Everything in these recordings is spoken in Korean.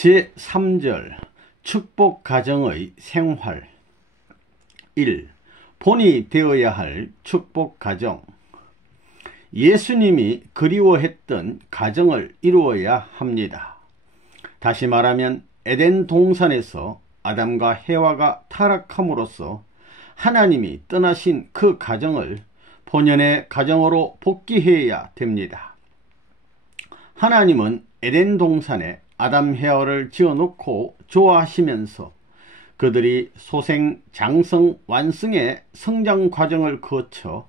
제3절 축복 가정의 생활. 1. 본이 되어야 할 축복 가정. 예수님이 그리워했던 가정을 이루어야 합니다. 다시 말하면 에덴 동산에서 아담과 해와가 타락함으로써 하나님이 떠나신 그 가정을 본연의 가정으로 복귀해야 됩니다. 하나님은 에덴 동산에 아담 해와를 지어놓고 좋아하시면서 그들이 소생, 장성, 완성의 성장 과정을 거쳐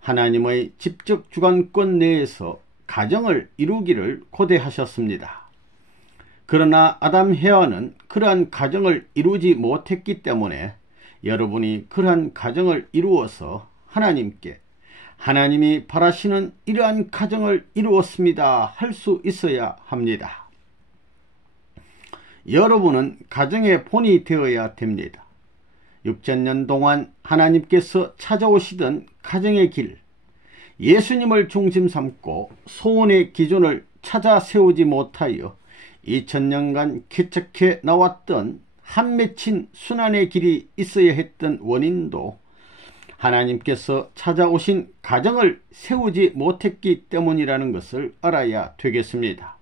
하나님의 직접 주관권 내에서 가정을 이루기를 고대하셨습니다. 그러나 아담 해와는 그러한 가정을 이루지 못했기 때문에 여러분이 그러한 가정을 이루어서 하나님께 하나님이 바라시는 이러한 가정을 이루었습니다 할 수 있어야 합니다. 여러분은 가정의 본이 되어야 됩니다. 6000년 동안 하나님께서 찾아오시던 가정의 길, 예수님을 중심 삼고 소원의 기준을 찾아 세우지 못하여 2000년간 개척해 나왔던 한 맺힌 순환의 길이 있어야 했던 원인도 하나님께서 찾아오신 가정을 세우지 못했기 때문이라는 것을 알아야 되겠습니다.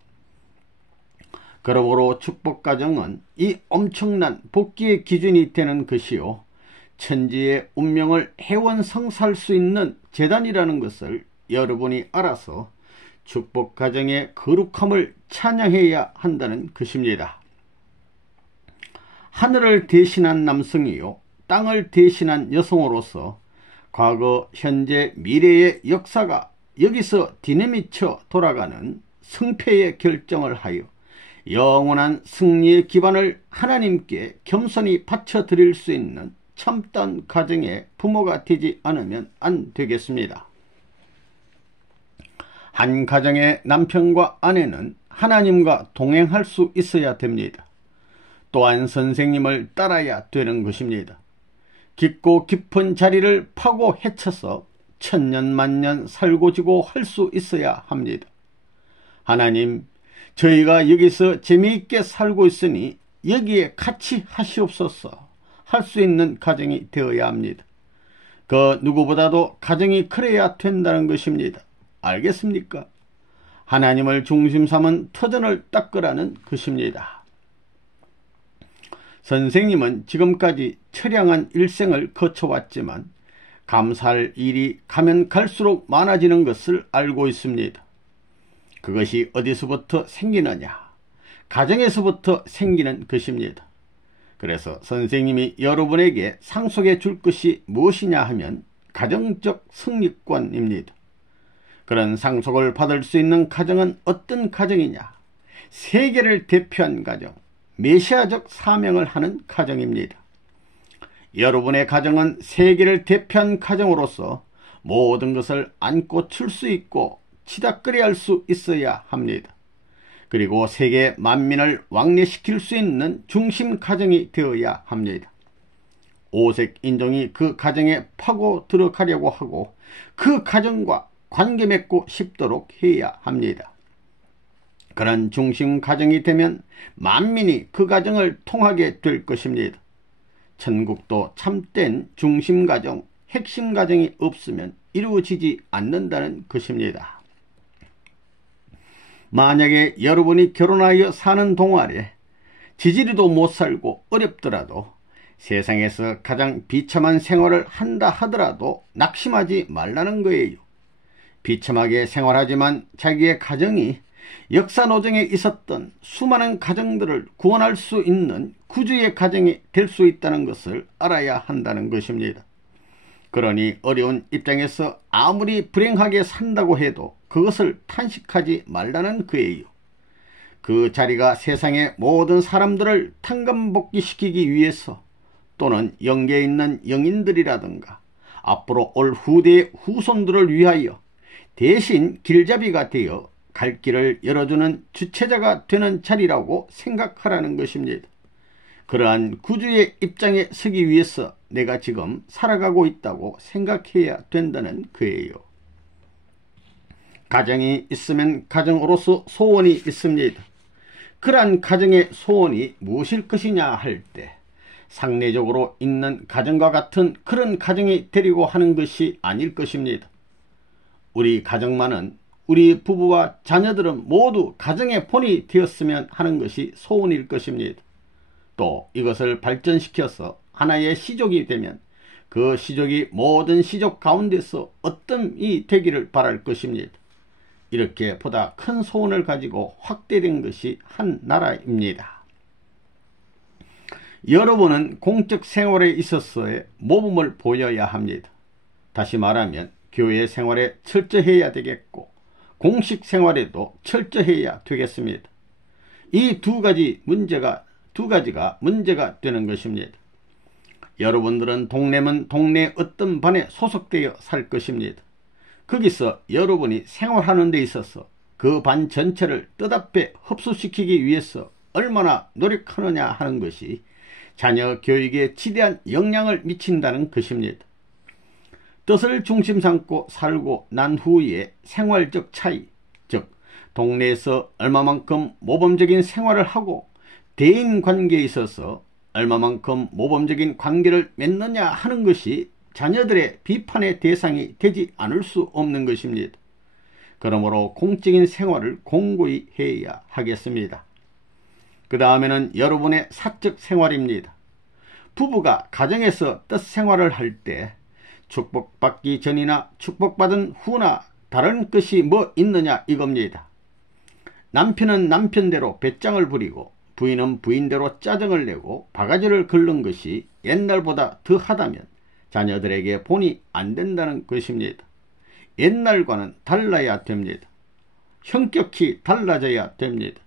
그러므로 축복가정은 이 엄청난 복귀의 기준이 되는 것이요, 천지의 운명을 해원성사할 수 있는 재단이라는 것을 여러분이 알아서 축복가정의 거룩함을 찬양해야 한다는 것입니다. 하늘을 대신한 남성이요 땅을 대신한 여성으로서 과거, 현재, 미래의 역사가 여기서 뒤내미쳐 돌아가는 승패의 결정을 하여 영원한 승리의 기반을 하나님께 겸손히 바쳐드릴 수 있는 참된 가정의 부모가 되지 않으면 안 되겠습니다. 한 가정의 남편과 아내는 하나님과 동행할 수 있어야 됩니다. 또한 선생님을 따라야 되는 것입니다. 깊고 깊은 자리를 파고 헤쳐서 천년만년 살고지고 할 수 있어야 합니다. 하나님, 저희가 여기서 재미있게 살고 있으니 여기에 같이 하시옵소서 할 수 있는 가정이 되어야 합니다. 그 누구보다도 가정이 그래야 된다는 것입니다. 알겠습니까? 하나님을 중심 삼은 터전을 닦으라는 것입니다. 선생님은 지금까지 처량한 일생을 거쳐왔지만 감사할 일이 가면 갈수록 많아지는 것을 알고 있습니다. 그것이 어디서부터 생기느냐? 가정에서부터 생기는 것입니다. 그래서 선생님이 여러분에게 상속해 줄 것이 무엇이냐 하면 가정적 승리권입니다. 그런 상속을 받을 수 있는 가정은 어떤 가정이냐? 세계를 대표한 가정, 메시아적 사명을 하는 가정입니다. 여러분의 가정은 세계를 대표한 가정으로서 모든 것을 안고 출 수 있고 치닫거리할 수 있어야 합니다. 그리고 세계 만민을 왕래시킬 수 있는 중심 가정이 되어야 합니다. 오색 인종이 그 가정에 파고 들어가려고 하고 그 가정과 관계 맺고 싶도록 해야 합니다. 그런 중심 가정이 되면 만민이 그 가정을 통하게 될 것입니다. 천국도 참된 중심 가정, 핵심 가정이 없으면 이루어지지 않는다는 것입니다. 만약에 여러분이 결혼하여 사는 동안에 지지리도 못 살고 어렵더라도 세상에서 가장 비참한 생활을 한다 하더라도 낙심하지 말라는 거예요. 비참하게 생활하지만 자기의 가정이 역사 노정에 있었던 수많은 가정들을 구원할 수 있는 구주의 가정이 될 수 있다는 것을 알아야 한다는 것입니다. 그러니 어려운 입장에서 아무리 불행하게 산다고 해도 그것을 탄식하지 말라는 거예요. 그 자리가 세상의 모든 사람들을 탕감복귀시키기 위해서 또는 영계에 있는 영인들이라든가 앞으로 올 후대의 후손들을 위하여 대신 길잡이가 되어 갈 길을 열어주는 주체자가 되는 자리라고 생각하라는 것입니다. 그러한 구주의 입장에 서기 위해서 내가 지금 살아가고 있다고 생각해야 된다는 거예요. 가정이 있으면 가정으로서 소원이 있습니다. 그러한 가정의 소원이 무엇일 것이냐 할 때 상례적으로 있는 가정과 같은 그런 가정이 되려고 하는 것이 아닐 것입니다. 우리 가정만은 우리 부부와 자녀들은 모두 가정의 본이 되었으면 하는 것이 소원일 것입니다. 또 이것을 발전시켜서 하나의 시족이 되면 그 시족이 모든 시족 가운데서 어떤이 되기를 바랄 것입니다. 이렇게 보다 큰 소원을 가지고 확대된 것이 한 나라입니다. 여러분은 공적 생활에 있어서의 모범을 보여야 합니다. 다시 말하면 교회 생활에 철저해야 되겠고 공식 생활에도 철저해야 되겠습니다. 이 두 가지가 문제가 되는 것입니다. 여러분들은 동네면 동네 어떤 반에 소속되어 살 것입니다. 거기서 여러분이 생활하는 데 있어서 그 반 전체를 뜻앞에 흡수시키기 위해서 얼마나 노력하느냐 하는 것이 자녀 교육에 지대한 영향을 미친다는 것입니다. 뜻을 중심 삼고 살고 난 후에 생활적 차이, 즉 동네에서 얼마만큼 모범적인 생활을 하고 대인관계에 있어서 얼마만큼 모범적인 관계를 맺느냐 하는 것이 자녀들의 비판의 대상이 되지 않을 수 없는 것입니다. 그러므로 공적인 생활을 공고히 해야 하겠습니다. 그 다음에는 여러분의 사적 생활입니다. 부부가 가정에서 뜻 생활을 할 때 축복받기 전이나 축복받은 후나 다른 것이 뭐 있느냐 이겁니다. 남편은 남편대로 배짱을 부리고 부인은 부인대로 짜증을 내고 바가지를 긁는 것이 옛날보다 더하다면 자녀들에게 본이 안 된다는 것입니다. 옛날과는 달라야 됩니다. 현격히 달라져야 됩니다.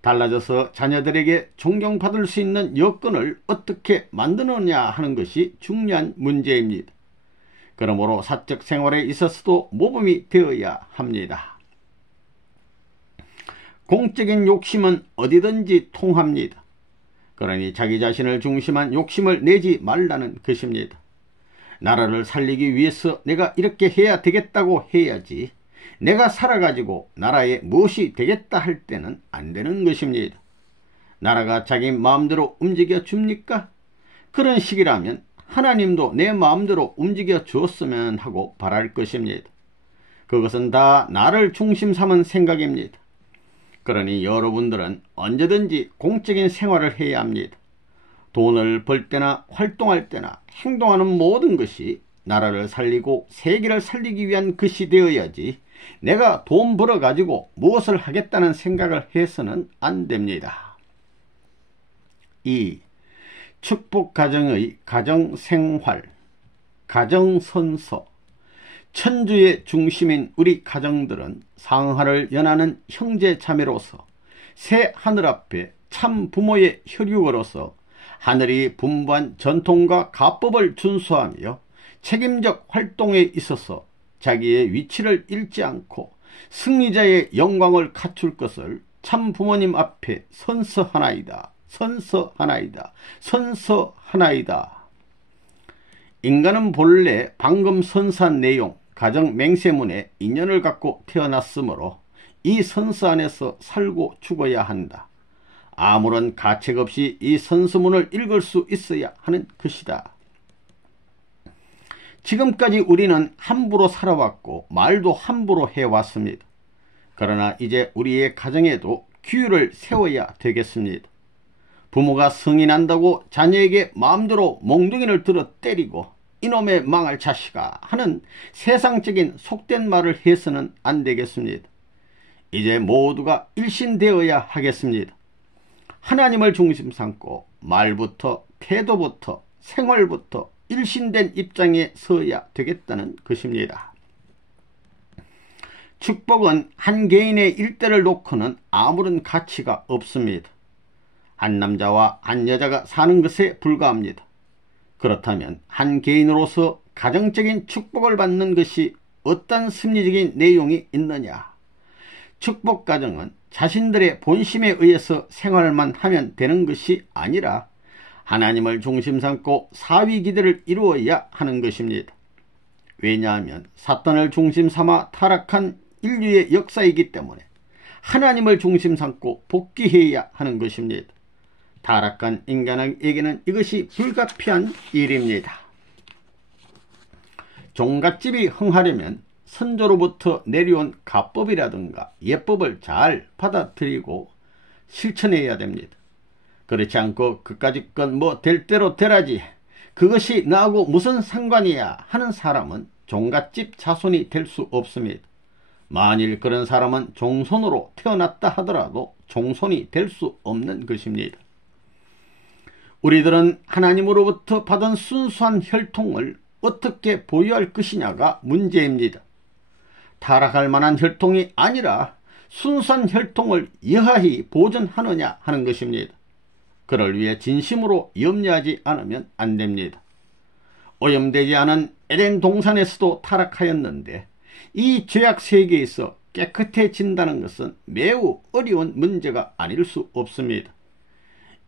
달라져서 자녀들에게 존경받을 수 있는 여건을 어떻게 만드느냐 하는 것이 중요한 문제입니다. 그러므로 사적 생활에 있어서도 모범이 되어야 합니다. 공적인 욕심은 어디든지 통합니다. 그러니 자기 자신을 중심한 욕심을 내지 말라는 것입니다. 나라를 살리기 위해서 내가 이렇게 해야 되겠다고 해야지 내가 살아가지고 나라에 무엇이 되겠다 할 때는 안 되는 것입니다. 나라가 자기 마음대로 움직여 줍니까? 그런 식이라면 하나님도 내 마음대로 움직여 주었으면 하고 바랄 것입니다. 그것은 다 나를 중심 삼은 생각입니다. 그러니 여러분들은 언제든지 공적인 생활을 해야 합니다. 돈을 벌 때나 활동할 때나 행동하는 모든 것이 나라를 살리고 세계를 살리기 위한 것이 되어야지 내가 돈 벌어 가지고 무엇을 하겠다는 생각을 해서는 안 됩니다. 2. 축복가정의 가정생활, 가정선서. 천주의 중심인 우리 가정들은 상하를 연하는 형제자매로서 새 하늘 앞에 참 부모의 혈육으로서 하늘이 분부한 전통과 가법을 준수하며 책임적 활동에 있어서 자기의 위치를 잃지 않고 승리자의 영광을 갖출 것을 참 부모님 앞에 선서하나이다. 선서하나이다. 선서하나이다. 인간은 본래 방금 선서한 내용 가정 맹세문에 인연을 갖고 태어났으므로 이 선서 안에서 살고 죽어야 한다. 아무런 가책 없이 이 선서문을 읽을 수 있어야 하는 것이다. 지금까지 우리는 함부로 살아왔고 말도 함부로 해왔습니다. 그러나 이제 우리의 가정에도 규율을 세워야 되겠습니다. 부모가 성이 난다고 자녀에게 마음대로 몽둥이를 들어 때리고 이놈의 망할 자식아 하는 세상적인 속된 말을 해서는 안 되겠습니다. 이제 모두가 일신되어야 하겠습니다. 하나님을 중심 삼고 말부터 태도부터 생활부터 일신된 입장에 서야 되겠다는 것입니다. 축복은 한 개인의 일대를 놓고는 아무런 가치가 없습니다. 한 남자와 한 여자가 사는 것에 불과합니다. 그렇다면 한 개인으로서 가정적인 축복을 받는 것이 어떤 심리적인 내용이 있느냐? 축복 가정은 자신들의 본심에 의해서 생활만 하면 되는 것이 아니라 하나님을 중심 삼고 사위 기대를 이루어야 하는 것입니다. 왜냐하면 사탄을 중심 삼아 타락한 인류의 역사이기 때문에 하나님을 중심 삼고 복귀해야 하는 것입니다. 타락한 인간에게는 이것이 불가피한 일입니다. 종갓집이 흥하려면 선조로부터 내려온 가법이라든가 예법을 잘 받아들이고 실천해야 됩니다. 그렇지 않고 그까짓 건 뭐 될 대로 되라지, 그것이 나하고 무슨 상관이야 하는 사람은 종갓집 자손이 될 수 없습니다. 만일 그런 사람은 종손으로 태어났다 하더라도 종손이 될 수 없는 것입니다. 우리들은 하나님으로부터 받은 순수한 혈통을 어떻게 보유할 것이냐가 문제입니다. 타락할 만한 혈통이 아니라 순수한 혈통을 여하히 보존하느냐 하는 것입니다. 그를 위해 진심으로 염려하지 않으면 안 됩니다. 오염되지 않은 에덴 동산에서도 타락하였는데 이 죄악 세계에서 깨끗해진다는 것은 매우 어려운 문제가 아닐 수 없습니다.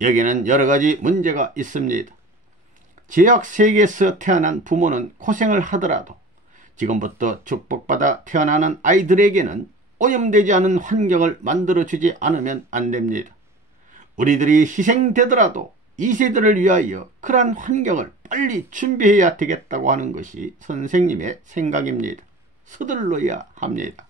여기는 여러 가지 문제가 있습니다. 죄악 세계에서 태어난 부모는 고생을 하더라도 지금부터 축복받아 태어나는 아이들에게는 오염되지 않은 환경을 만들어주지 않으면 안 됩니다. 우리들이 희생되더라도 이 세대를 위하여 그러한 환경을 빨리 준비해야 되겠다고 하는 것이 선생님의 생각입니다. 서둘러야 합니다.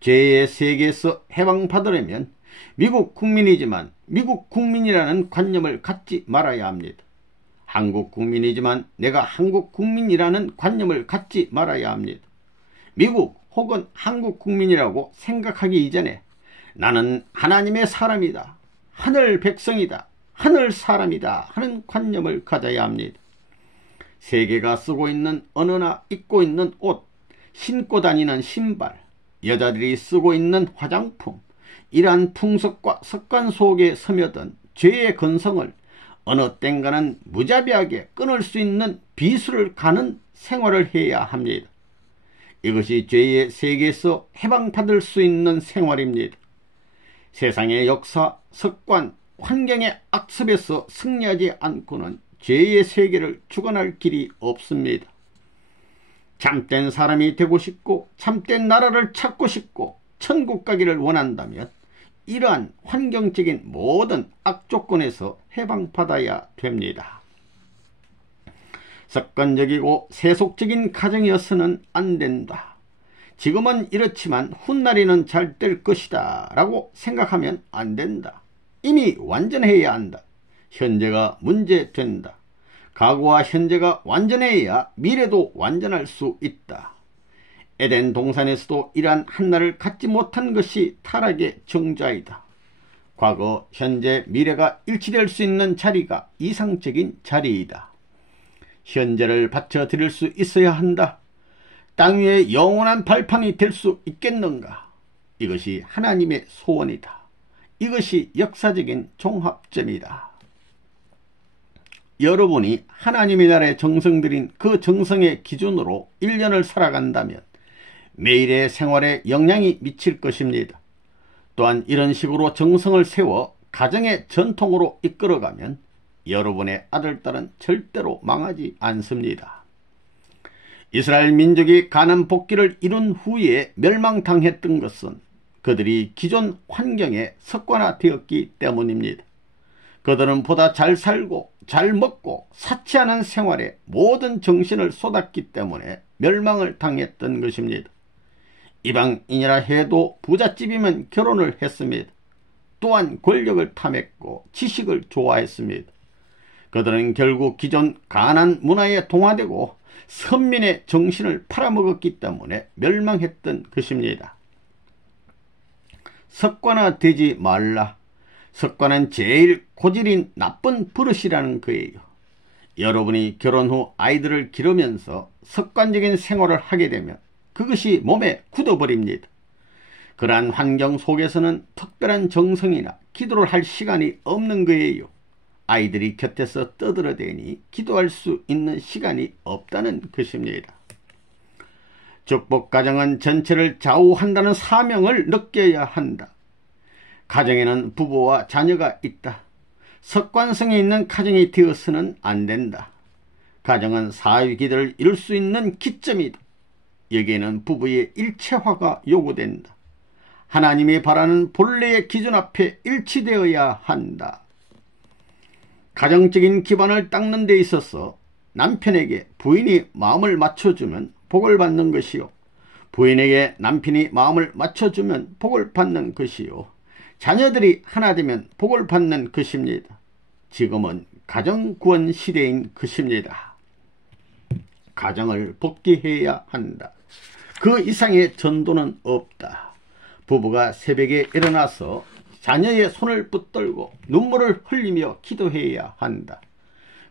죄의 세계에서 해방받으려면 미국 국민이지만 미국 국민이라는 관념을 갖지 말아야 합니다. 한국 국민이지만 내가 한국 국민이라는 관념을 갖지 말아야 합니다. 미국 혹은 한국 국민이라고 생각하기 이전에 나는 하나님의 사람이다, 하늘 백성이다, 하늘 사람이다 하는 관념을 가져야 합니다. 세계가 쓰고 있는 언어나 입고 있는 옷, 신고 다니는 신발, 여자들이 쓰고 있는 화장품, 이러한 풍습과 습관 속에 스며든 죄의 근성을 어느 땐가는 무자비하게 끊을 수 있는 비수를 가는 생활을 해야 합니다. 이것이 죄의 세계에서 해방받을 수 있는 생활입니다. 세상의 역사, 습관, 환경의 악습에서 승리하지 않고는 죄의 세계를 주관할 길이 없습니다. 참된 사람이 되고 싶고 참된 나라를 찾고 싶고 천국 가기를 원한다면 이러한 환경적인 모든 악조건에서 해방받아야 됩니다. 습관적이고 세속적인 가정이어서는 안 된다. 지금은 이렇지만 훗날에는 잘 될 것이다 라고 생각하면 안 된다. 이미 완전해야 한다. 현재가 문제된다. 과거와 현재가 완전해야 미래도 완전할 수 있다. 에덴 동산에서도 이러한 한날을 갖지 못한 것이 타락의 정좌이다. 과거, 현재, 미래가 일치될 수 있는 자리가 이상적인 자리이다. 현재를 바쳐드릴 수 있어야 한다. 땅 위에 영원한 발판이 될 수 있겠는가? 이것이 하나님의 소원이다. 이것이 역사적인 종합점이다. 여러분이 하나님의 나라의 정성들인 그 정성의 기준으로 1년을 살아간다면 매일의 생활에 영향이 미칠 것입니다. 또한 이런 식으로 정성을 세워 가정의 전통으로 이끌어가면 여러분의 아들, 딸은 절대로 망하지 않습니다. 이스라엘 민족이 가나안 복귀를 이룬 후에 멸망당했던 것은 그들이 기존 환경에 습관화되었기 때문입니다. 그들은 보다 잘 살고 잘 먹고 사치하는 생활에 모든 정신을 쏟았기 때문에 멸망을 당했던 것입니다. 이방인이라 해도 부잣집이면 결혼을 했습니다. 또한 권력을 탐했고 지식을 좋아했습니다. 그들은 결국 기존 가나안 문화에 동화되고 선민의 정신을 팔아먹었기 때문에 멸망했던 것입니다. 습관화되지 말라. 습관은 제일 고질인 나쁜 버릇이라는 거예요. 여러분이 결혼 후 아이들을 기르면서 습관적인 생활을 하게 되면 그것이 몸에 굳어버립니다. 그러한 환경 속에서는 특별한 정성이나 기도를 할 시간이 없는 거예요. 아이들이 곁에서 떠들어대니 기도할 수 있는 시간이 없다는 것입니다. 축복가정은 전체를 좌우한다는 사명을 느껴야 한다. 가정에는 부부와 자녀가 있다. 습관성이 있는 가정이 되어서는 안 된다. 가정은 사위기들을 이룰 수 있는 기점이다. 여기에는 부부의 일체화가 요구된다. 하나님이 바라는 본래의 기준 앞에 일치되어야 한다. 가정적인 기반을 닦는 데 있어서 남편에게 부인이 마음을 맞춰주면 복을 받는 것이요, 부인에게 남편이 마음을 맞춰주면 복을 받는 것이요, 자녀들이 하나 되면 복을 받는 것입니다. 지금은 가정구원 시대인 것입니다. 가정을 복귀해야 한다. 그 이상의 전도는 없다. 부부가 새벽에 일어나서 자녀의 손을 붙들고 눈물을 흘리며 기도해야 한다.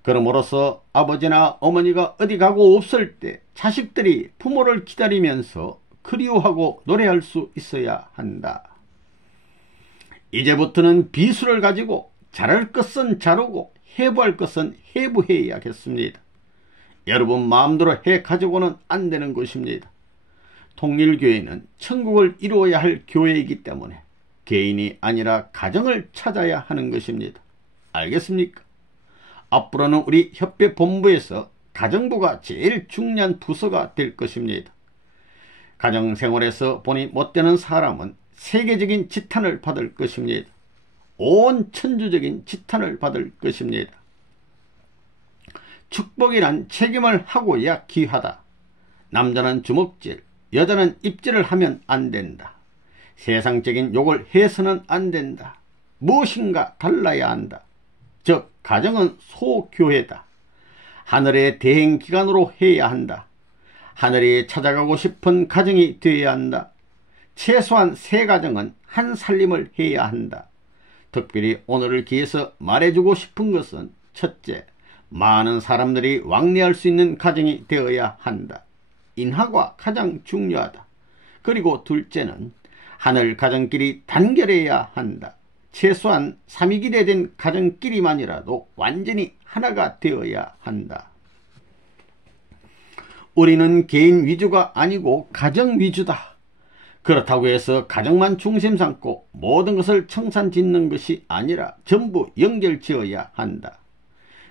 그러므로써 아버지나 어머니가 어디 가고 없을 때 자식들이 부모를 기다리면서 그리워하고 노래할 수 있어야 한다. 이제부터는 비수를 가지고 잘할 것은 잘하고 해부할 것은 해부해야겠습니다. 여러분 마음대로 해 가지고는 안 되는 것입니다. 통일교회는 천국을 이루어야 할 교회이기 때문에 개인이 아니라 가정을 찾아야 하는 것입니다. 알겠습니까? 앞으로는 우리 협회본부에서 가정부가 제일 중요한 부서가 될 것입니다. 가정생활에서 본이 못되는 사람은 세계적인 지탄을 받을 것입니다. 온 천주적인 지탄을 받을 것입니다. 축복이란 책임을 하고야 귀하다. 남자는 주먹질, 여자는 입질을 하면 안 된다. 세상적인 욕을 해서는 안 된다. 무엇인가 달라야 한다. 즉 가정은 소교회다. 하늘의 대행기관으로 해야 한다. 하늘이 찾아가고 싶은 가정이 되어야 한다. 최소한 3가정은 한 살림을 해야 한다. 특별히 오늘을 기해서 말해주고 싶은 것은 첫째, 많은 사람들이 왕래할 수 있는 가정이 되어야 한다. 인하가 가장 중요하다. 그리고 둘째는 하늘 가정끼리 단결해야 한다. 최소한 3위기대 된 가정끼리만이라도 완전히 하나가 되어야 한다. 우리는 개인 위주가 아니고 가정 위주다. 그렇다고 해서 가정만 중심 삼고 모든 것을 청산짓는 것이 아니라 전부 연결지어야 한다.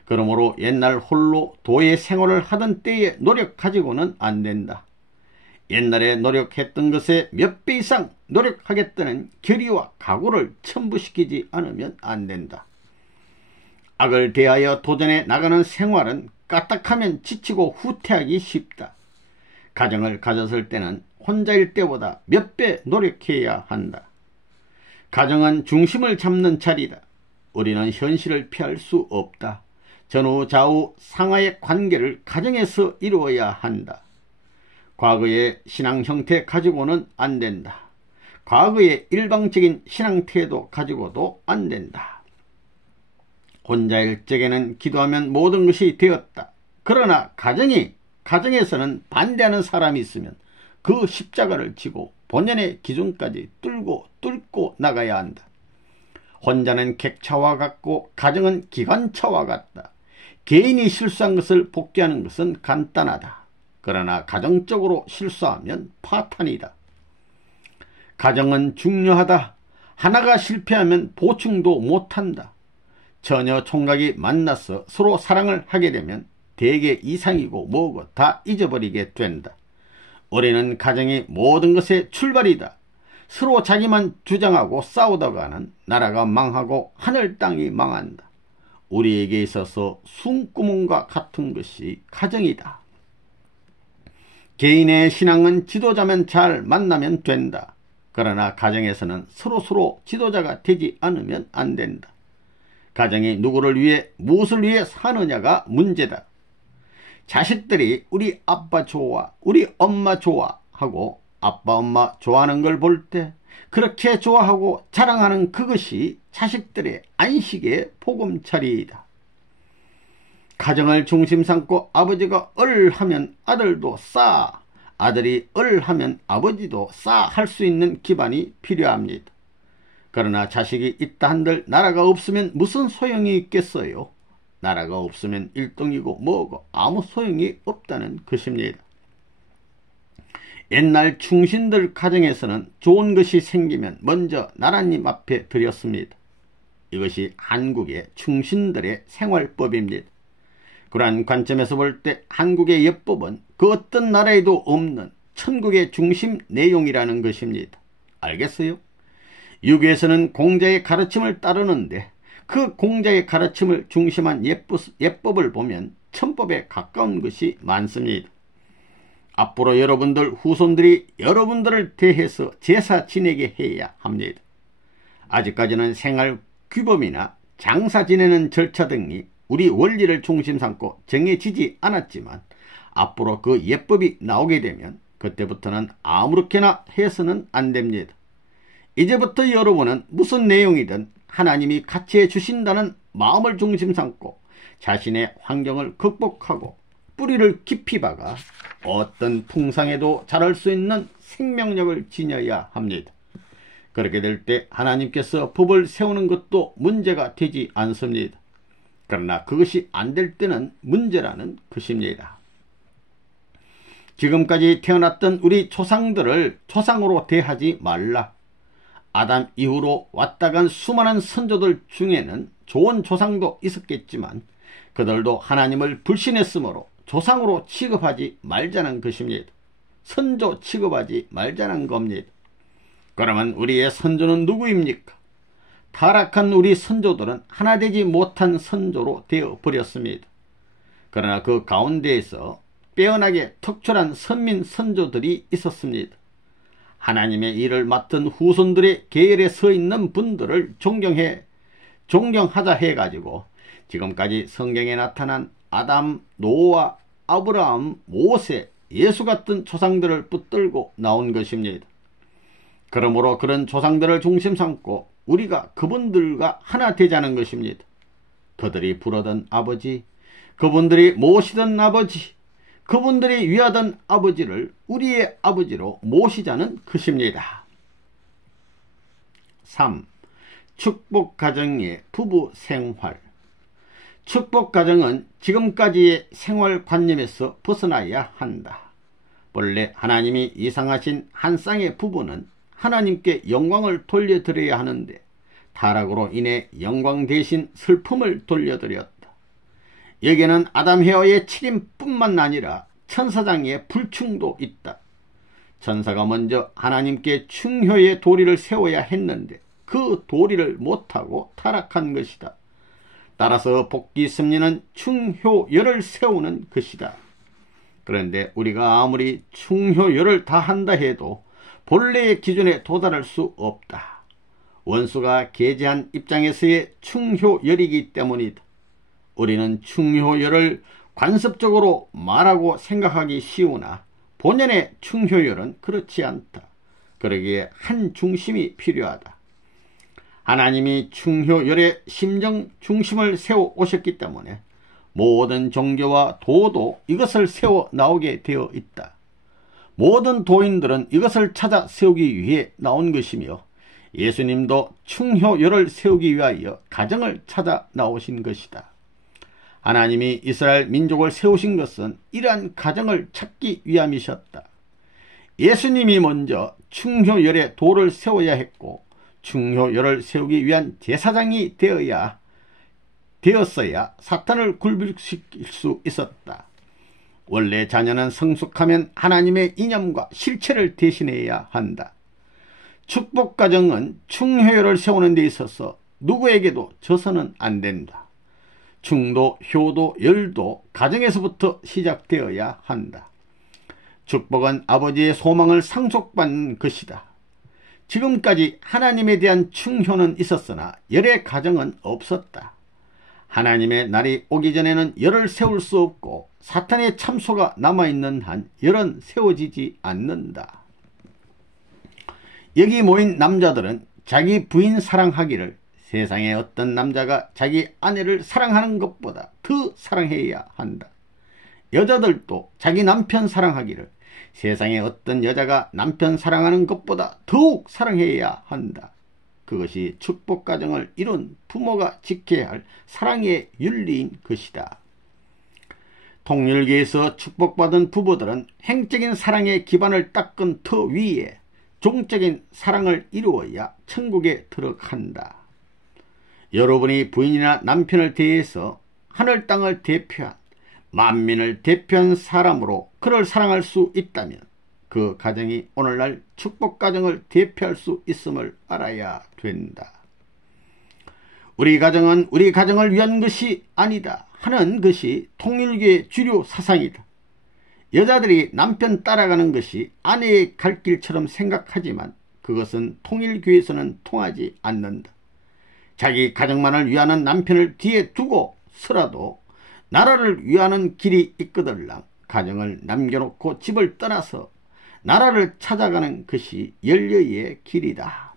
그러므로 옛날 홀로 도의 생활을 하던 때의 노력 가지고는 안 된다. 옛날에 노력했던 것에 몇 배 이상 노력하겠다는 결의와 각오를 첨부시키지 않으면 안 된다. 악을 대하여 도전해 나가는 생활은 까딱하면 지치고 후퇴하기 쉽다. 가정을 가졌을 때는 혼자일 때보다 몇 배 노력해야 한다. 가정은 중심을 잡는 자리다. 우리는 현실을 피할 수 없다. 전후 좌우 상하의 관계를 가정에서 이루어야 한다. 과거의 신앙 형태 가지고는 안 된다. 과거의 일방적인 신앙 태도 가지고도 안 된다. 혼자일 적에는 기도하면 모든 것이 되었다. 그러나 가정에서는 반대하는 사람이 있으면 그 십자가를 지고 본연의 기준까지 뚫고 나가야 한다. 혼자는 객차와 같고 가정은 기관차와 같다. 개인이 실수한 것을 복귀하는 것은 간단하다. 그러나 가정적으로 실수하면 파탄이다. 가정은 중요하다. 하나가 실패하면 보충도 못한다. 처녀 총각이 만나서 서로 사랑을 하게 되면 대개 이상이고 뭐고 다 잊어버리게 된다. 우리는 가정이 모든 것의 출발이다. 서로 자기만 주장하고 싸우다가는 나라가 망하고 하늘 땅이 망한다. 우리에게 있어서 숨구멍과 같은 것이 가정이다. 개인의 신앙은 지도자면 잘 만나면 된다. 그러나 가정에서는 서로 지도자가 되지 않으면 안 된다. 가정이 누구를 위해 무엇을 위해 사느냐가 문제다. 자식들이 우리 아빠 좋아, 우리 엄마 좋아 하고 아빠 엄마 좋아하는 걸 볼 때 그렇게 좋아하고 자랑하는 그것이 자식들의 안식의 보금자리이다. 가정을 중심 삼고 아버지가 을 하면 아들도 싸, 아들이 을 하면 아버지도 싸 할 수 있는 기반이 필요합니다. 그러나 자식이 있다 한들 나라가 없으면 무슨 소용이 있겠어요? 나라가 없으면 일동이고 뭐고 아무 소용이 없다는 것입니다. 옛날 충신들 가정에서는 좋은 것이 생기면 먼저 나라님 앞에 드렸습니다. 이것이 한국의 충신들의 생활법입니다. 그러한 관점에서 볼 때 한국의 예법은 그 어떤 나라에도 없는 천국의 중심 내용이라는 것입니다. 알겠어요? 유교에서는 공자의 가르침을 따르는데 그 공자의 가르침을 중심한 예법을 보면 천법에 가까운 것이 많습니다. 앞으로 여러분들 후손들이 여러분들을 대해서 제사 지내게 해야 합니다. 아직까지는 생활 규범이나 장사 지내는 절차 등이 우리 원리를 중심 삼고 정해지지 않았지만 앞으로 그 예법이 나오게 되면 그때부터는 아무렇게나 해서는 안 됩니다. 이제부터 여러분은 무슨 내용이든 하나님이 같이 해주신다는 마음을 중심 삼고 자신의 환경을 극복하고 뿌리를 깊이 박아 어떤 풍상에도 자랄 수 있는 생명력을 지녀야 합니다. 그렇게 될 때 하나님께서 법을 세우는 것도 문제가 되지 않습니다. 그러나 그것이 안 될 때는 문제라는 것입니다. 지금까지 태어났던 우리 조상들을 조상으로 대하지 말라. 아담 이후로 왔다 간 수많은 선조들 중에는 좋은 조상도 있었겠지만 그들도 하나님을 불신했으므로 조상으로 취급하지 말자는 것입니다. 선조 취급하지 말자는 겁니다. 그러면 우리의 선조는 누구입니까? 타락한 우리 선조들은 하나 되지 못한 선조로 되어버렸습니다. 그러나 그 가운데에서 빼어나게 특출한 선민 선조들이 있었습니다. 하나님의 일을 맡은 후손들의 계열에 서 있는 분들을 존경하자 해가지고 지금까지 성경에 나타난 아담, 노아, 아브라함, 모세, 예수 같은 조상들을 붙들고 나온 것입니다. 그러므로 그런 조상들을 중심 삼고 우리가 그분들과 하나 되자는 것입니다. 그들이 부르던 아버지, 그분들이 모시던 아버지, 그분들이 위하던 아버지를 우리의 아버지로 모시자는 것입니다. 3. 축복가정의 부부 생활. 축복가정은 지금까지의 생활관념에서 벗어나야 한다. 본래 하나님이 이상하신 한 쌍의 부부는 하나님께 영광을 돌려드려야 하는데 타락으로 인해 영광 대신 슬픔을 돌려드렸다. 여기에는 아담 헤어의 치림뿐만 아니라 천사장의 불충도 있다. 천사가 먼저 하나님께 충효의 도리를 세워야 했는데 그 도리를 못하고 타락한 것이다. 따라서 복귀 섭리는 충효열을 세우는 것이다. 그런데 우리가 아무리 충효열을 다한다 해도 본래의 기준에 도달할 수 없다. 원수가 계제한 입장에서의 충효열이기 때문이다. 우리는 충효열을 관습적으로 말하고 생각하기 쉬우나 본연의 충효열은 그렇지 않다. 그러기에 한 중심이 필요하다. 하나님이 충효열의 심정 중심을 세워 오셨기 때문에 모든 종교와 도도 이것을 세워 나오게 되어 있다. 모든 도인들은 이것을 찾아 세우기 위해 나온 것이며 예수님도 충효열을 세우기 위하여 가정을 찾아 나오신 것이다. 하나님이 이스라엘 민족을 세우신 것은 이러한 가정을 찾기 위함이셨다. 예수님이 먼저 충효열의 도를 세워야 했고 충효열을 세우기 위한 제사장이 되었어야 사탄을 굴복시킬 수 있었다. 원래 자녀는 성숙하면 하나님의 이념과 실체를 대신해야 한다. 축복가정은 충효열을 세우는 데 있어서 누구에게도 져서는 안 된다. 충도, 효도, 열도 가정에서부터 시작되어야 한다. 축복은 아버지의 소망을 상속받는 것이다. 지금까지 하나님에 대한 충효는 있었으나 열의 가정은 없었다. 하나님의 날이 오기 전에는 열을 세울 수 없고 사탄의 참소가 남아있는 한 열은 세워지지 않는다. 여기 모인 남자들은 자기 부인 사랑하기를 세상에 어떤 남자가 자기 아내를 사랑하는 것보다 더 사랑해야 한다. 여자들도 자기 남편 사랑하기를 세상에 어떤 여자가 남편 사랑하는 것보다 더욱 사랑해야 한다. 그것이 축복가정을 이룬 부모가 지켜야 할 사랑의 윤리인 것이다. 통일계에서 축복받은 부부들은 행적인 사랑의 기반을 닦은 터 위에 종적인 사랑을 이루어야 천국에 들어간다. 여러분이 부인이나 남편을 대해서 하늘 땅을 대표한 만민을 대표한 사람으로 그를 사랑할 수 있다면 그 가정이 오늘날 축복 가정을 대표할 수 있음을 알아야 된다. 우리 가정은 우리 가정을 위한 것이 아니다 하는 것이 통일교의 주류 사상이다. 여자들이 남편 따라가는 것이 아내의 갈 길처럼 생각하지만 그것은 통일교에서는 통하지 않는다. 자기 가정만을 위하는 남편을 뒤에 두고서라도 나라를 위하는 길이 있거들랑 가정을 남겨놓고 집을 떠나서 나라를 찾아가는 것이 열려의 길이다.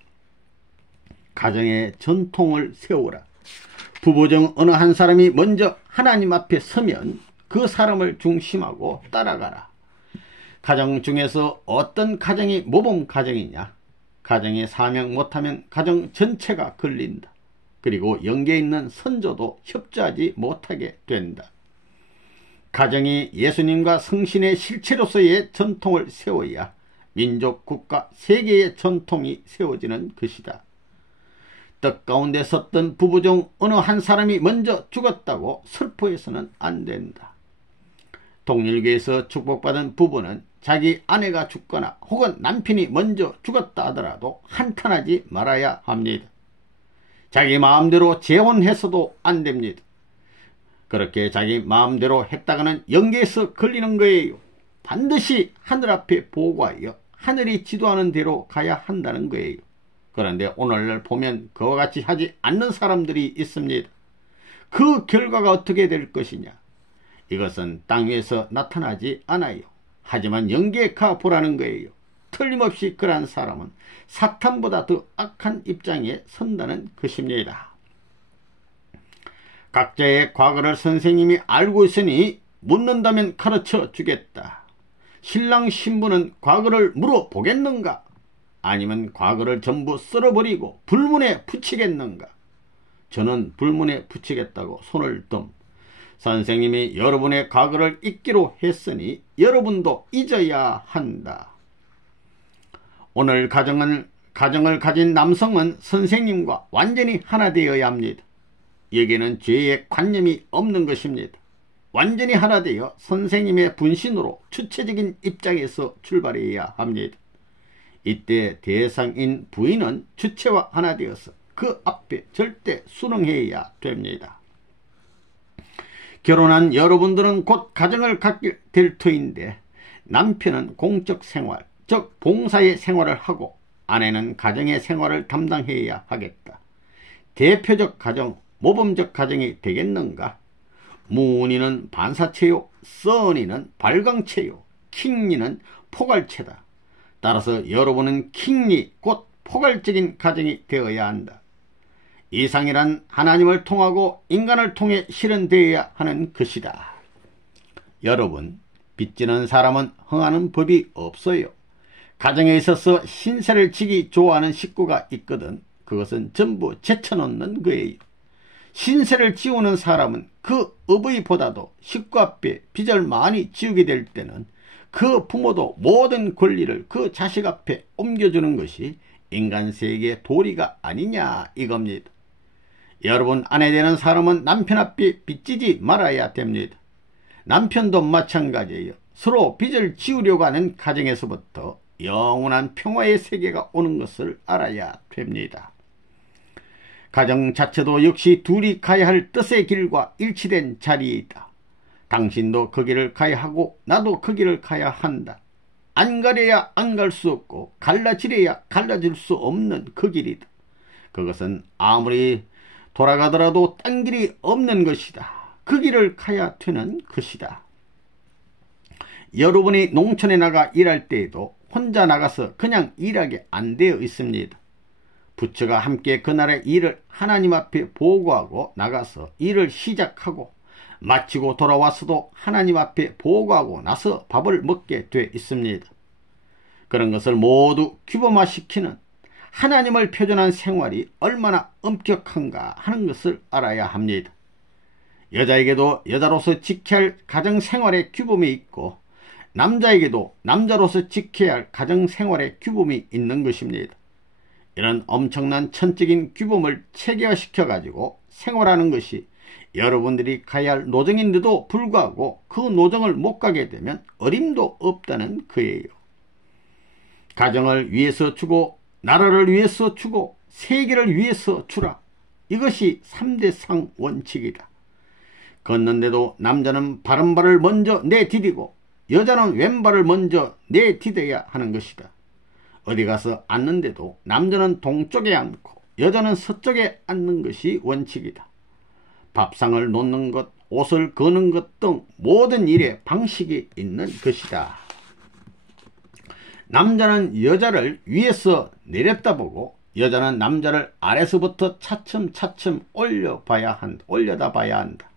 가정의 전통을 세우라. 부부 중 어느 한 사람이 먼저 하나님 앞에 서면 그 사람을 중심하고 따라가라. 가정 중에서 어떤 가정이 모범 가정이냐? 가정에 사명 못하면 가정 전체가 걸린다. 그리고 영계에 있는 선조도 협조하지 못하게 된다. 가정이 예수님과 성신의 실체로서의 전통을 세워야 민족, 국가, 세계의 전통이 세워지는 것이다. 떡 가운데 섰던 부부 중 어느 한 사람이 먼저 죽었다고 슬퍼해서는 안 된다. 통일교에서 축복받은 부부는 자기 아내가 죽거나 혹은 남편이 먼저 죽었다 하더라도 한탄하지 말아야 합니다. 자기 마음대로 재혼해서도 안 됩니다. 그렇게 자기 마음대로 했다가는 영계에서 걸리는 거예요. 반드시 하늘 앞에 보고하여 하늘이 지도하는 대로 가야 한다는 거예요. 그런데 오늘날 보면 그와 같이 하지 않는 사람들이 있습니다. 그 결과가 어떻게 될 것이냐? 이것은 땅 위에서 나타나지 않아요. 하지만 영계에 가보라는 거예요. 틀림없이 그러한 사람은 사탄보다 더 악한 입장에 선다는 것입니다. 각자의 과거를 선생님이 알고 있으니 묻는다면 가르쳐 주겠다. 신랑 신부는 과거를 물어보겠는가? 아니면 과거를 전부 쓸어버리고 불문에 붙이겠는가? 저는 불문에 붙이겠다고 손을 뜸. 선생님이 여러분의 과거를 잊기로 했으니 여러분도 잊어야 한다. 오늘 가정을 가진 남성은 선생님과 완전히 하나 되어야 합니다. 여기에는 죄의 관념이 없는 것입니다. 완전히 하나 되어 선생님의 분신으로 주체적인 입장에서 출발해야 합니다. 이때 대상인 부인은 주체와 하나 되어서 그 앞에 절대 순응해야 됩니다. 결혼한 여러분들은 곧 가정을 갖게 될 터인데 남편은 공적 생활, 즉 봉사의 생활을 하고 아내는 가정의 생활을 담당해야 하겠다. 대표적 가정, 모범적 가정이 되겠는가? 무늬는 반사체요, 써니는 발광체요, 킹리는 포괄체다. 따라서 여러분은 킹리, 곧 포괄적인 가정이 되어야 한다. 이상이란 하나님을 통하고 인간을 통해 실현되어야 하는 것이다. 여러분, 빚지는 사람은 흥하는 법이 없어요. 가정에 있어서 신세를 지기 좋아하는 식구가 있거든 그것은 전부 제쳐놓는 거예요. 신세를 지우는 사람은 그 어버이보다도 식구 앞에 빚을 많이 지우게 될 때는 그 부모도 모든 권리를 그 자식 앞에 옮겨주는 것이 인간 세계의 도리가 아니냐 이겁니다. 여러분 아내 되는 사람은 남편 앞에 빚지지 말아야 됩니다. 남편도 마찬가지예요. 서로 빚을 지우려고 하는 가정에서부터 영원한 평화의 세계가 오는 것을 알아야 됩니다. 가정 자체도 역시 둘이 가야 할 뜻의 길과 일치된 자리이다. 당신도 그 길을 가야 하고 나도 그 길을 가야 한다. 안 가려야 안 갈 수 없고 갈라지려야 갈라질 수 없는 그 길이다. 그것은 아무리 돌아가더라도 딴 길이 없는 것이다. 그 길을 가야 되는 것이다. 여러분이 농촌에 나가 일할 때에도 혼자 나가서 그냥 일하게 안 되어 있습니다. 부처가 함께 그날의 일을 하나님 앞에 보고하고 나가서 일을 시작하고 마치고 돌아왔어도 하나님 앞에 보고하고 나서 밥을 먹게 돼 있습니다. 그런 것을 모두 규범화시키는 하나님을 표준한 생활이 얼마나 엄격한가 하는 것을 알아야 합니다. 여자에게도 여자로서 지켜야 할 가정생활의 규범이 있고 남자에게도 남자로서 지켜야 할 가정생활의 규범이 있는 것입니다. 이런 엄청난 천적인 규범을 체계화시켜 가지고 생활하는 것이 여러분들이 가야 할 노정인데도 불구하고 그 노정을 못 가게 되면 어림도 없다는 거예요. 가정을 위해서 주고 나라를 위해서 주고 세계를 위해서 주라. 이것이 3대상 원칙이다. 걷는데도 남자는 바른발을 먼저 내디디고 여자는 왼발을 먼저 내디뎌야 하는 것이다. 어디 가서 앉는데도 남자는 동쪽에 앉고 여자는 서쪽에 앉는 것이 원칙이다. 밥상을 놓는 것, 옷을 거는 것 등 모든 일에 방식이 있는 것이다. 남자는 여자를 위에서 내렸다보고 여자는 남자를 아래서부터 차츰차츰 올려다 봐야 한다.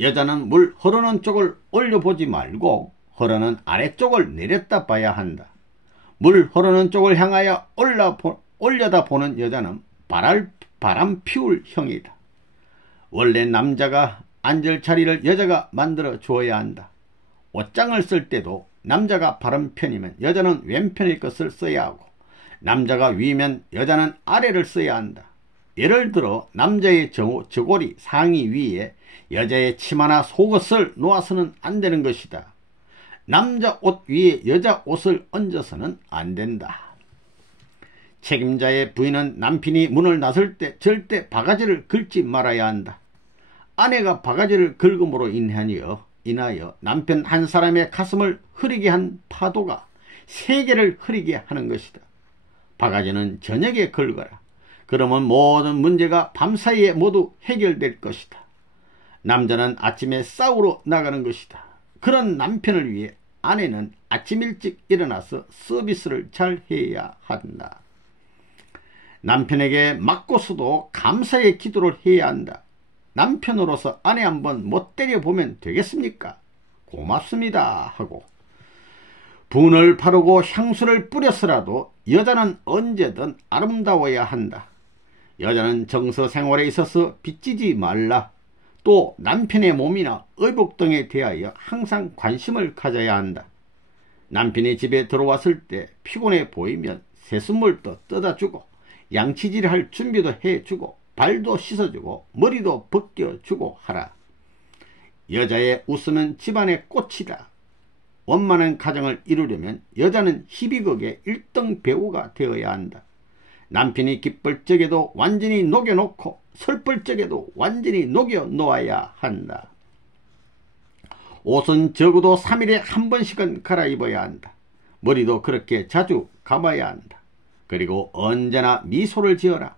여자는 물 흐르는 쪽을 올려보지 말고 흐르는 아래쪽을 내렸다 봐야 한다. 물 흐르는 쪽을 향하여 올려다 보는 여자는 바람 피울 형이다. 원래 남자가 앉을 자리를 여자가 만들어 주어야 한다. 옷장을 쓸 때도 남자가 바른 편이면 여자는 왼편의 것을 써야 하고 남자가 위면 여자는 아래를 써야 한다. 예를 들어 남자의 저고리 상의 위에 여자의 치마나 속옷을 놓아서는 안 되는 것이다. 남자 옷 위에 여자 옷을 얹어서는 안 된다. 책임자의 부인은 남편이 문을 나설 때 절대 바가지를 긁지 말아야 한다. 아내가 바가지를 긁음으로 인하여 남편 한 사람의 가슴을 흐리게 한 파도가 세계를 흐리게 하는 것이다. 바가지는 저녁에 긁어라. 그러면 모든 문제가 밤사이에 모두 해결될 것이다. 남자는 아침에 싸우러 나가는 것이다. 그런 남편을 위해 아내는 아침 일찍 일어나서 서비스를 잘 해야 한다. 남편에게 맞고서도 감사의 기도를 해야 한다. 남편으로서 아내 한번 못 때려보면 되겠습니까? 고맙습니다 하고 분을 바르고 향수를 뿌려서라도 여자는 언제든 아름다워야 한다. 여자는 정서 생활에 있어서 빚지지 말라. 또 남편의 몸이나 의복 등에 대하여 항상 관심을 가져야 한다. 남편이 집에 들어왔을 때 피곤해 보이면 세숫물도 떠다주고 양치질할 준비도 해주고 발도 씻어주고 머리도 벗겨주고 하라. 여자의 웃음은 집안의 꽃이다. 원만한 가정을 이루려면 여자는 희비극의 1등 배우가 되어야 한다. 남편이 기쁠 적에도 완전히 녹여놓고 슬플 적에도 완전히 녹여놓아야 한다. 옷은 적어도 3일에 한 번씩은 갈아입어야 한다. 머리도 그렇게 자주 감아야 한다. 그리고 언제나 미소를 지어라.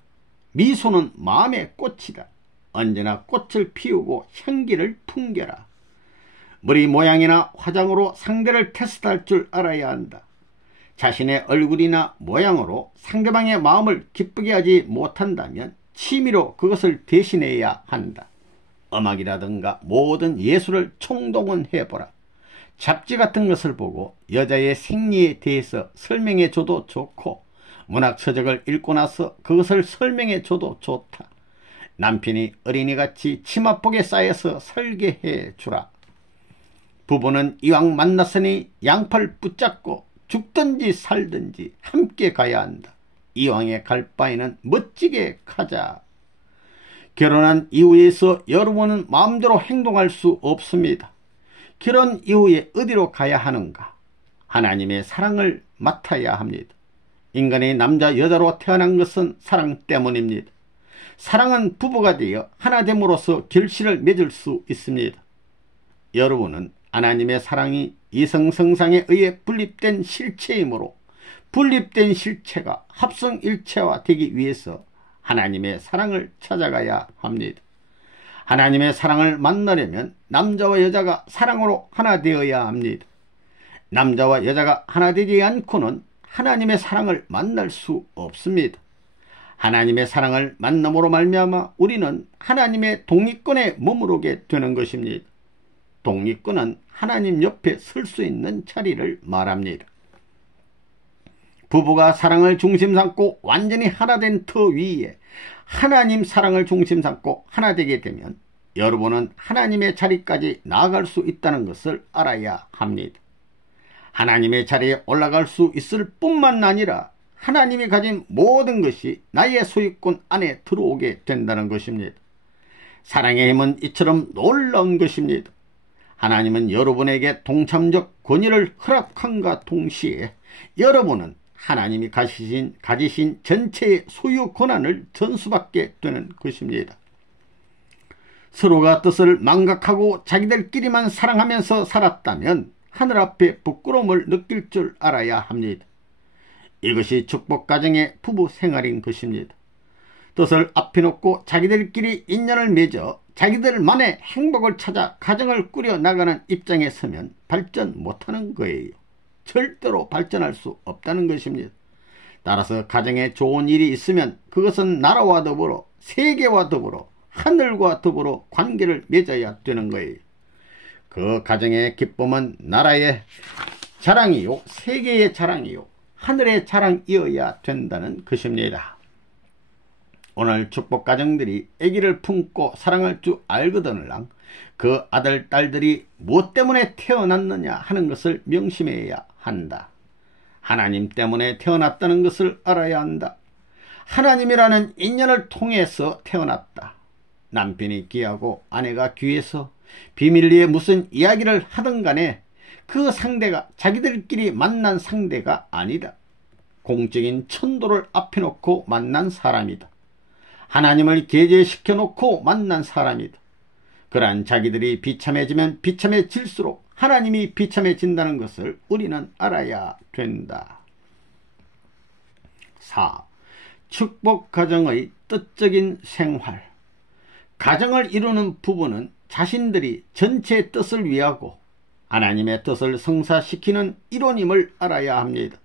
미소는 마음의 꽃이다. 언제나 꽃을 피우고 향기를 풍겨라. 머리 모양이나 화장으로 상대를 테스트할 줄 알아야 한다. 자신의 얼굴이나 모양으로 상대방의 마음을 기쁘게 하지 못한다면 취미로 그것을 대신해야 한다. 음악이라든가 모든 예술을 총동원해보라. 잡지 같은 것을 보고 여자의 생리에 대해서 설명해줘도 좋고 문학서적을 읽고 나서 그것을 설명해줘도 좋다. 남편이 어린이같이 치맛복에 쌓여서 설계해 주라. 부부는 이왕 만났으니 양팔 붙잡고 죽든지 살든지 함께 가야 한다. 이왕에 갈 바에는 멋지게 가자. 결혼한 이후에서 여러분은 마음대로 행동할 수 없습니다. 결혼 이후에 어디로 가야 하는가? 하나님의 사랑을 맡아야 합니다. 인간이 남자 여자로 태어난 것은 사랑 때문입니다. 사랑은 부부가 되어 하나됨으로써 결실을 맺을 수 있습니다. 여러분은 하나님의 사랑이 이성성상에 의해 분립된 실체이므로 분립된 실체가 합성일체화 되기 위해서 하나님의 사랑을 찾아가야 합니다. 하나님의 사랑을 만나려면 남자와 여자가 사랑으로 하나 되어야 합니다. 남자와 여자가 하나 되지 않고는 하나님의 사랑을 만날 수 없습니다. 하나님의 사랑을 만남으로 말미암아 우리는 하나님의 독립권에 머무르게 되는 것입니다. 독립권은 하나님 옆에 설 수 있는 자리를 말합니다. 부부가 사랑을 중심 삼고 완전히 하나 된 터 위에 하나님 사랑을 중심 삼고 하나 되게 되면 여러분은 하나님의 자리까지 나아갈 수 있다는 것을 알아야 합니다. 하나님의 자리에 올라갈 수 있을 뿐만 아니라 하나님이 가진 모든 것이 나의 소유권 안에 들어오게 된다는 것입니다. 사랑의 힘은 이처럼 놀라운 것입니다. 하나님은 여러분에게 동참적 권위를 허락함과 동시에 여러분은 하나님이 가지신 전체의 소유 권한을 전수받게 되는 것입니다. 서로가 뜻을 망각하고 자기들끼리만 사랑하면서 살았다면 하늘 앞에 부끄러움을 느낄 줄 알아야 합니다. 이것이 축복가정의 부부 생활인 것입니다. 뜻을 앞에 놓고 자기들끼리 인연을 맺어 자기들만의 행복을 찾아 가정을 꾸려 나가는 입장에 서면 발전 못하는 거예요. 절대로 발전할 수 없다는 것입니다. 따라서 가정에 좋은 일이 있으면 그것은 나라와 더불어 세계와 더불어 하늘과 더불어 관계를 맺어야 되는 거예요. 그 가정의 기쁨은 나라의 자랑이요, 세계의 자랑이요, 하늘의 자랑이어야 된다는 것입니다. 오늘 축복가정들이 아기를 품고 사랑할 줄 알거든을랑 그 아들, 딸들이 무엇 때문에 태어났느냐 하는 것을 명심해야 한다. 하나님 때문에 태어났다는 것을 알아야 한다. 하나님이라는 인연을 통해서 태어났다. 남편이 귀하고 아내가 귀해서 비밀리에 무슨 이야기를 하든 간에 그 상대가 자기들끼리 만난 상대가 아니다. 공적인 천도를 앞에 놓고 만난 사람이다. 하나님을 계제시켜 놓고 만난 사람이다. 그러한 자기들이 비참해지면 비참해질수록 하나님이 비참해진다는 것을 우리는 알아야 된다. 4. 축복가정의 뜻적인 생활. 가정을 이루는 부부는 자신들이 전체의 뜻을 위하고 하나님의 뜻을 성사시키는 일원임을 알아야 합니다.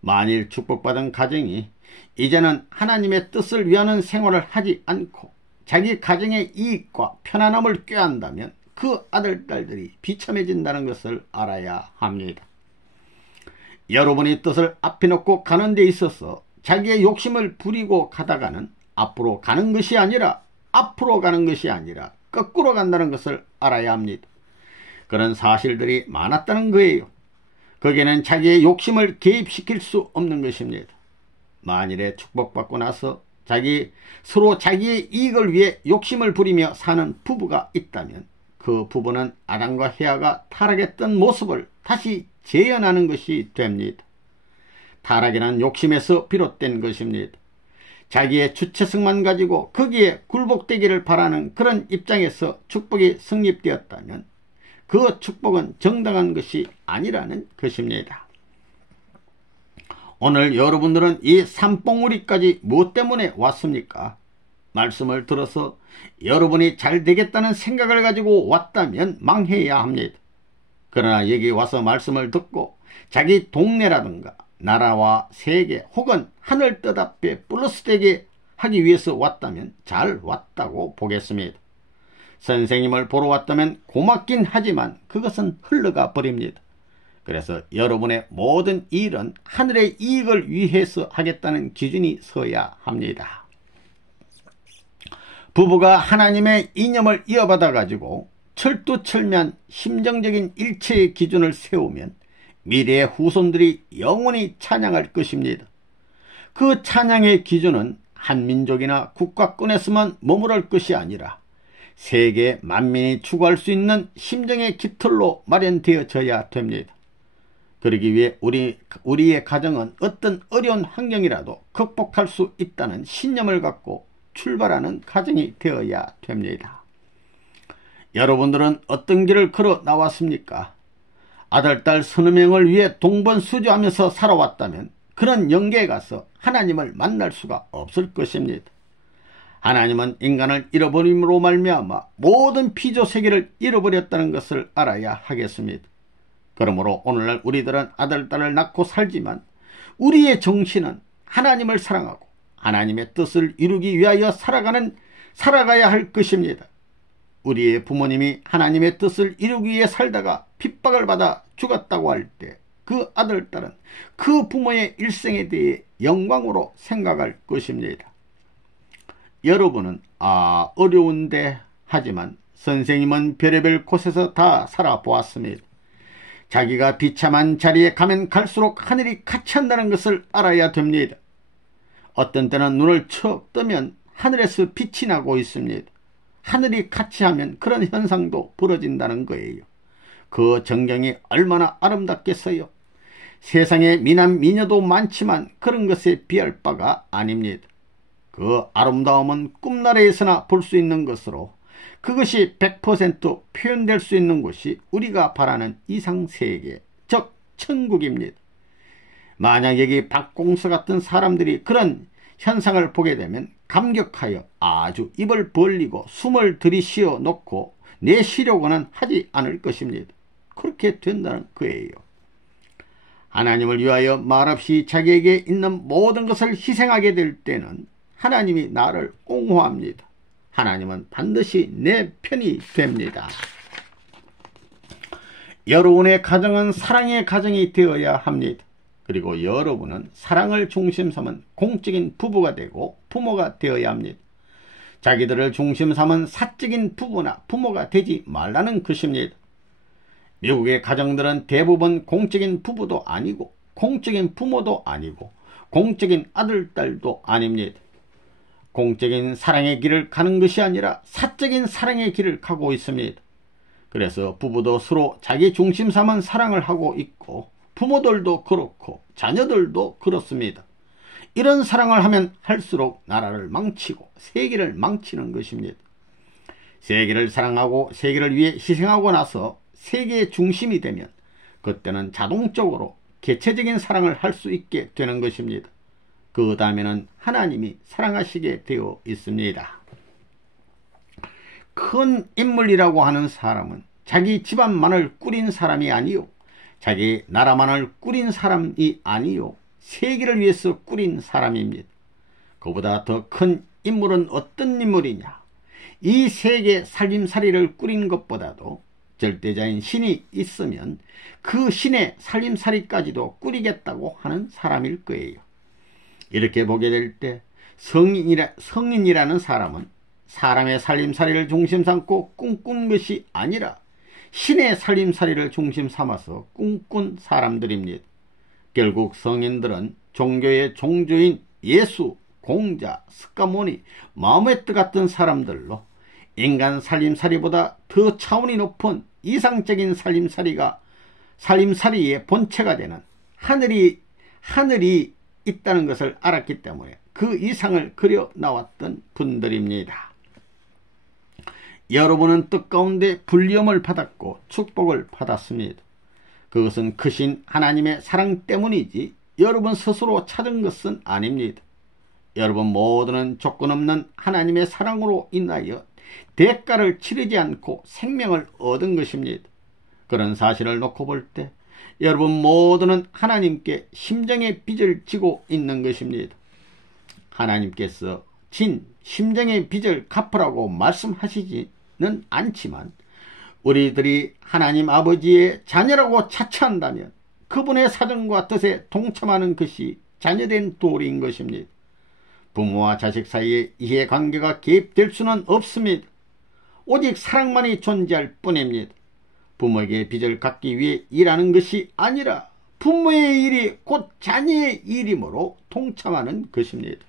만일 축복받은 가정이 이제는 하나님의 뜻을 위하는 생활을 하지 않고 자기 가정의 이익과 편안함을 꾀한다면 그 아들, 딸들이 비참해진다는 것을 알아야 합니다. 여러분이 뜻을 앞에 놓고 가는 데 있어서 자기의 욕심을 부리고 가다가는 앞으로 가는 것이 아니라 거꾸로 간다는 것을 알아야 합니다. 그런 사실들이 많았다는 거예요. 거기에는 자기의 욕심을 개입시킬 수 없는 것입니다. 만일에 축복받고 나서 서로 자기의 이익을 위해 욕심을 부리며 사는 부부가 있다면 그 부부는 아담과 헤아가 타락했던 모습을 다시 재현하는 것이 됩니다. 타락이란 욕심에서 비롯된 것입니다. 자기의 주체성만 가지고 거기에 굴복되기를 바라는 그런 입장에서 축복이 성립되었다면 그 축복은 정당한 것이 아니라는 것입니다. 오늘 여러분들은 이 산봉우리까지 무엇 때문에 왔습니까? 말씀을 들어서 여러분이 잘 되겠다는 생각을 가지고 왔다면 망해야 합니다. 그러나 여기 와서 말씀을 듣고 자기 동네라든가 나라와 세계 혹은 하늘 뜻 앞에 플러스되게 하기 위해서 왔다면 잘 왔다고 보겠습니다. 선생님을 보러 왔다면 고맙긴 하지만 그것은 흘러가 버립니다. 그래서 여러분의 모든 일은 하늘의 이익을 위해서 하겠다는 기준이 서야 합니다. 부부가 하나님의 이념을 이어받아 가지고 철두철미한 심정적인 일체의 기준을 세우면 미래의 후손들이 영원히 찬양할 것입니다. 그 찬양의 기준은 한민족이나 국가권에서만 머무를 것이 아니라 세계 만민이 추구할 수 있는 심정의 깃털로 마련되어져야 됩니다. 그러기 위해 우리의 가정은 어떤 어려운 환경이라도 극복할 수 있다는 신념을 갖고 출발하는 가정이 되어야 됩니다. 여러분들은 어떤 길을 걸어 나왔습니까? 아들, 딸 서너 명을 위해 동번수주하면서 살아왔다면 그런 영계에 가서 하나님을 만날 수가 없을 것입니다. 하나님은 인간을 잃어버림으로 말미암아 모든 피조세계를 잃어버렸다는 것을 알아야 하겠습니다. 그러므로 오늘날 우리들은 아들, 딸을 낳고 살지만 우리의 정신은 하나님을 사랑하고 하나님의 뜻을 이루기 위하여 살아가야 할 것입니다. 우리의 부모님이 하나님의 뜻을 이루기 위해 살다가 핍박을 받아 죽었다고 할 때 그 아들, 딸은 그 부모의 일생에 대해 영광으로 생각할 것입니다. 여러분은 어려운데 하지만 선생님은 별의별 곳에서 다 살아보았습니다. 자기가 비참한 자리에 가면 갈수록 하늘이 같이 한다는 것을 알아야 됩니다. 어떤 때는 눈을 척 뜨면 하늘에서 빛이 나고 있습니다. 하늘이 같이 하면 그런 현상도 벌어진다는 거예요. 그 전경이 얼마나 아름답겠어요. 세상에 미남 미녀도 많지만 그런 것에 비할 바가 아닙니다. 그 아름다움은 꿈나라에서나 볼 수 있는 것으로 그것이 100% 표현될 수 있는 곳이 우리가 바라는 이상세계, 즉 천국입니다. 만약 여기 박공서 같은 사람들이 그런 현상을 보게 되면 감격하여 아주 입을 벌리고 숨을 들이쉬어 놓고 내쉬려고는 하지 않을 것입니다. 그렇게 된다는 거예요. 하나님을 위하여 말없이 자기에게 있는 모든 것을 희생하게 될 때는 하나님이 나를 옹호합니다. 하나님은 반드시 내 편이 됩니다. 여러분의 가정은 사랑의 가정이 되어야 합니다. 그리고 여러분은 사랑을 중심 삼은 공적인 부부가 되고 부모가 되어야 합니다. 자기들을 중심 삼은 사적인 부부나 부모가 되지 말라는 것입니다. 미국의 가정들은 대부분 공적인 부부도 아니고 공적인 부모도 아니고 공적인 아들, 딸도 아닙니다. 공적인 사랑의 길을 가는 것이 아니라 사적인 사랑의 길을 가고 있습니다. 그래서 부부도 서로 자기 중심 삼은 사랑을 하고 있고 부모들도 그렇고 자녀들도 그렇습니다. 이런 사랑을 하면 할수록 나라를 망치고 세계를 망치는 것입니다. 세계를 사랑하고 세계를 위해 희생하고 나서 세계의 중심이 되면 그때는 자동적으로 개체적인 사랑을 할 수 있게 되는 것입니다. 그 다음에는 하나님이 사랑하시게 되어 있습니다. 큰 인물이라고 하는 사람은 자기 집안만을 꾸린 사람이 아니요, 자기 나라만을 꾸린 사람이 아니요, 세계를 위해서 꾸린 사람입니다. 그보다 더 큰 인물은 어떤 인물이냐? 이 세계 살림살이를 꾸린 것보다도 절대자인 신이 있으면 그 신의 살림살이까지도 꾸리겠다고 하는 사람일 거예요. 이렇게 보게 될 때 성인이라는 사람은 사람의 살림살이를 중심 삼고 꿈꾼 것이 아니라 신의 살림살이를 중심 삼아서 꿈꾼 사람들입니다. 결국 성인들은 종교의 종주인 예수, 공자, 스가모니, 마호메트 같은 사람들로 인간 살림살이보다 더 차원이 높은 이상적인 살림살이의 본체가 되는 하늘이 있다는 것을 알았기 때문에 그 이상을 그려 나왔던 분들입니다. 여러분은 뜻 가운데 불리움을 받았고 축복을 받았습니다. 그것은 크신 하나님의 사랑 때문이지 여러분 스스로 찾은 것은 아닙니다. 여러분 모두는 조건 없는 하나님의 사랑으로 인하여 대가를 치르지 않고 생명을 얻은 것입니다. 그런 사실을 놓고 볼 때 여러분 모두는 하나님께 심정의 빚을 지고 있는 것입니다. 하나님께서 진 심정의 빚을 갚으라고 말씀하시지는 않지만 우리들이 하나님 아버지의 자녀라고 자처한다면 그분의 사정과 뜻에 동참하는 것이 자녀된 도리인 것입니다. 부모와 자식 사이에 이해관계가 개입될 수는 없습니다. 오직 사랑만이 존재할 뿐입니다. 부모에게 빚을 갚기 위해 일하는 것이 아니라 부모의 일이 곧 자녀의 일이므로 동참하는 것입니다.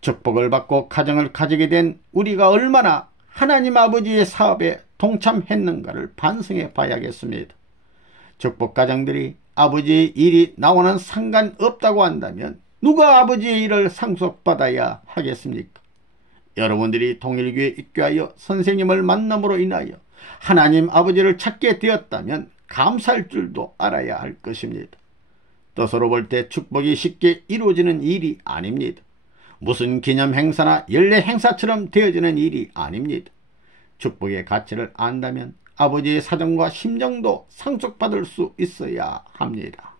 축복을 받고 가정을 가지게 된 우리가 얼마나 하나님 아버지의 사업에 동참했는가를 반성해 봐야겠습니다. 축복 가정들이 아버지의 일이 나와는 상관없다고 한다면 누가 아버지의 일을 상속받아야 하겠습니까? 여러분들이 통일교에 입교하여 선생님을 만남으로 인하여 하나님 아버지를 찾게 되었다면 감사할 줄도 알아야 할 것입니다. 뜻으로 볼 때 축복이 쉽게 이루어지는 일이 아닙니다. 무슨 기념 행사나 연례 행사처럼 되어지는 일이 아닙니다. 축복의 가치를 안다면 아버지의 사정과 심정도 상속받을 수 있어야 합니다.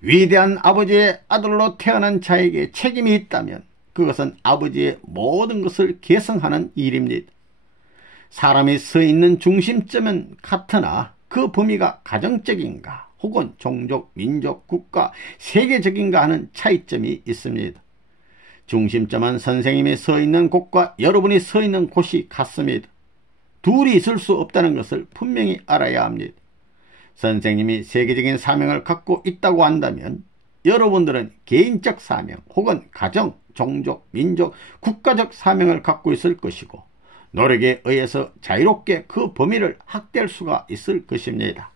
위대한 아버지의 아들로 태어난 자에게 책임이 있다면 그것은 아버지의 모든 것을 계승하는 일입니다. 사람이 서 있는 중심점은 같으나 그 범위가 가정적인가 혹은 종족, 민족, 국가, 세계적인가 하는 차이점이 있습니다. 중심점은 선생님이 서 있는 곳과 여러분이 서 있는 곳이 같습니다. 둘이 있을 수 없다는 것을 분명히 알아야 합니다. 선생님이 세계적인 사명을 갖고 있다고 한다면 여러분들은 개인적 사명 혹은 가정, 종족, 민족, 국가적 사명을 갖고 있을 것이고 노력에 의해서 자유롭게 그 범위를 확대할 수가 있을 것입니다.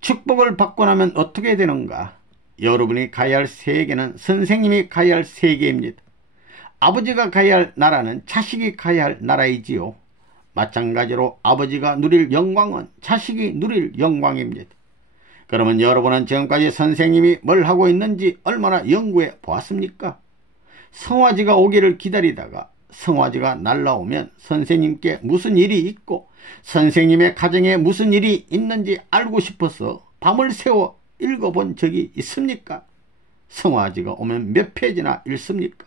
축복을 받고 나면 어떻게 되는가? 여러분이 가야 할 세계는 선생님이 가야 할 세계입니다. 아버지가 가야 할 나라는 자식이 가야 할 나라이지요. 마찬가지로 아버지가 누릴 영광은 자식이 누릴 영광입니다. 그러면 여러분은 지금까지 선생님이 뭘 하고 있는지 얼마나 연구해 보았습니까? 성화지가 오기를 기다리다가 성화지가 날라오면 선생님께 무슨 일이 있고 선생님의 가정에 무슨 일이 있는지 알고 싶어서 밤을 새워 읽어본 적이 있습니까? 성화지가 오면 몇 페이지나 읽습니까?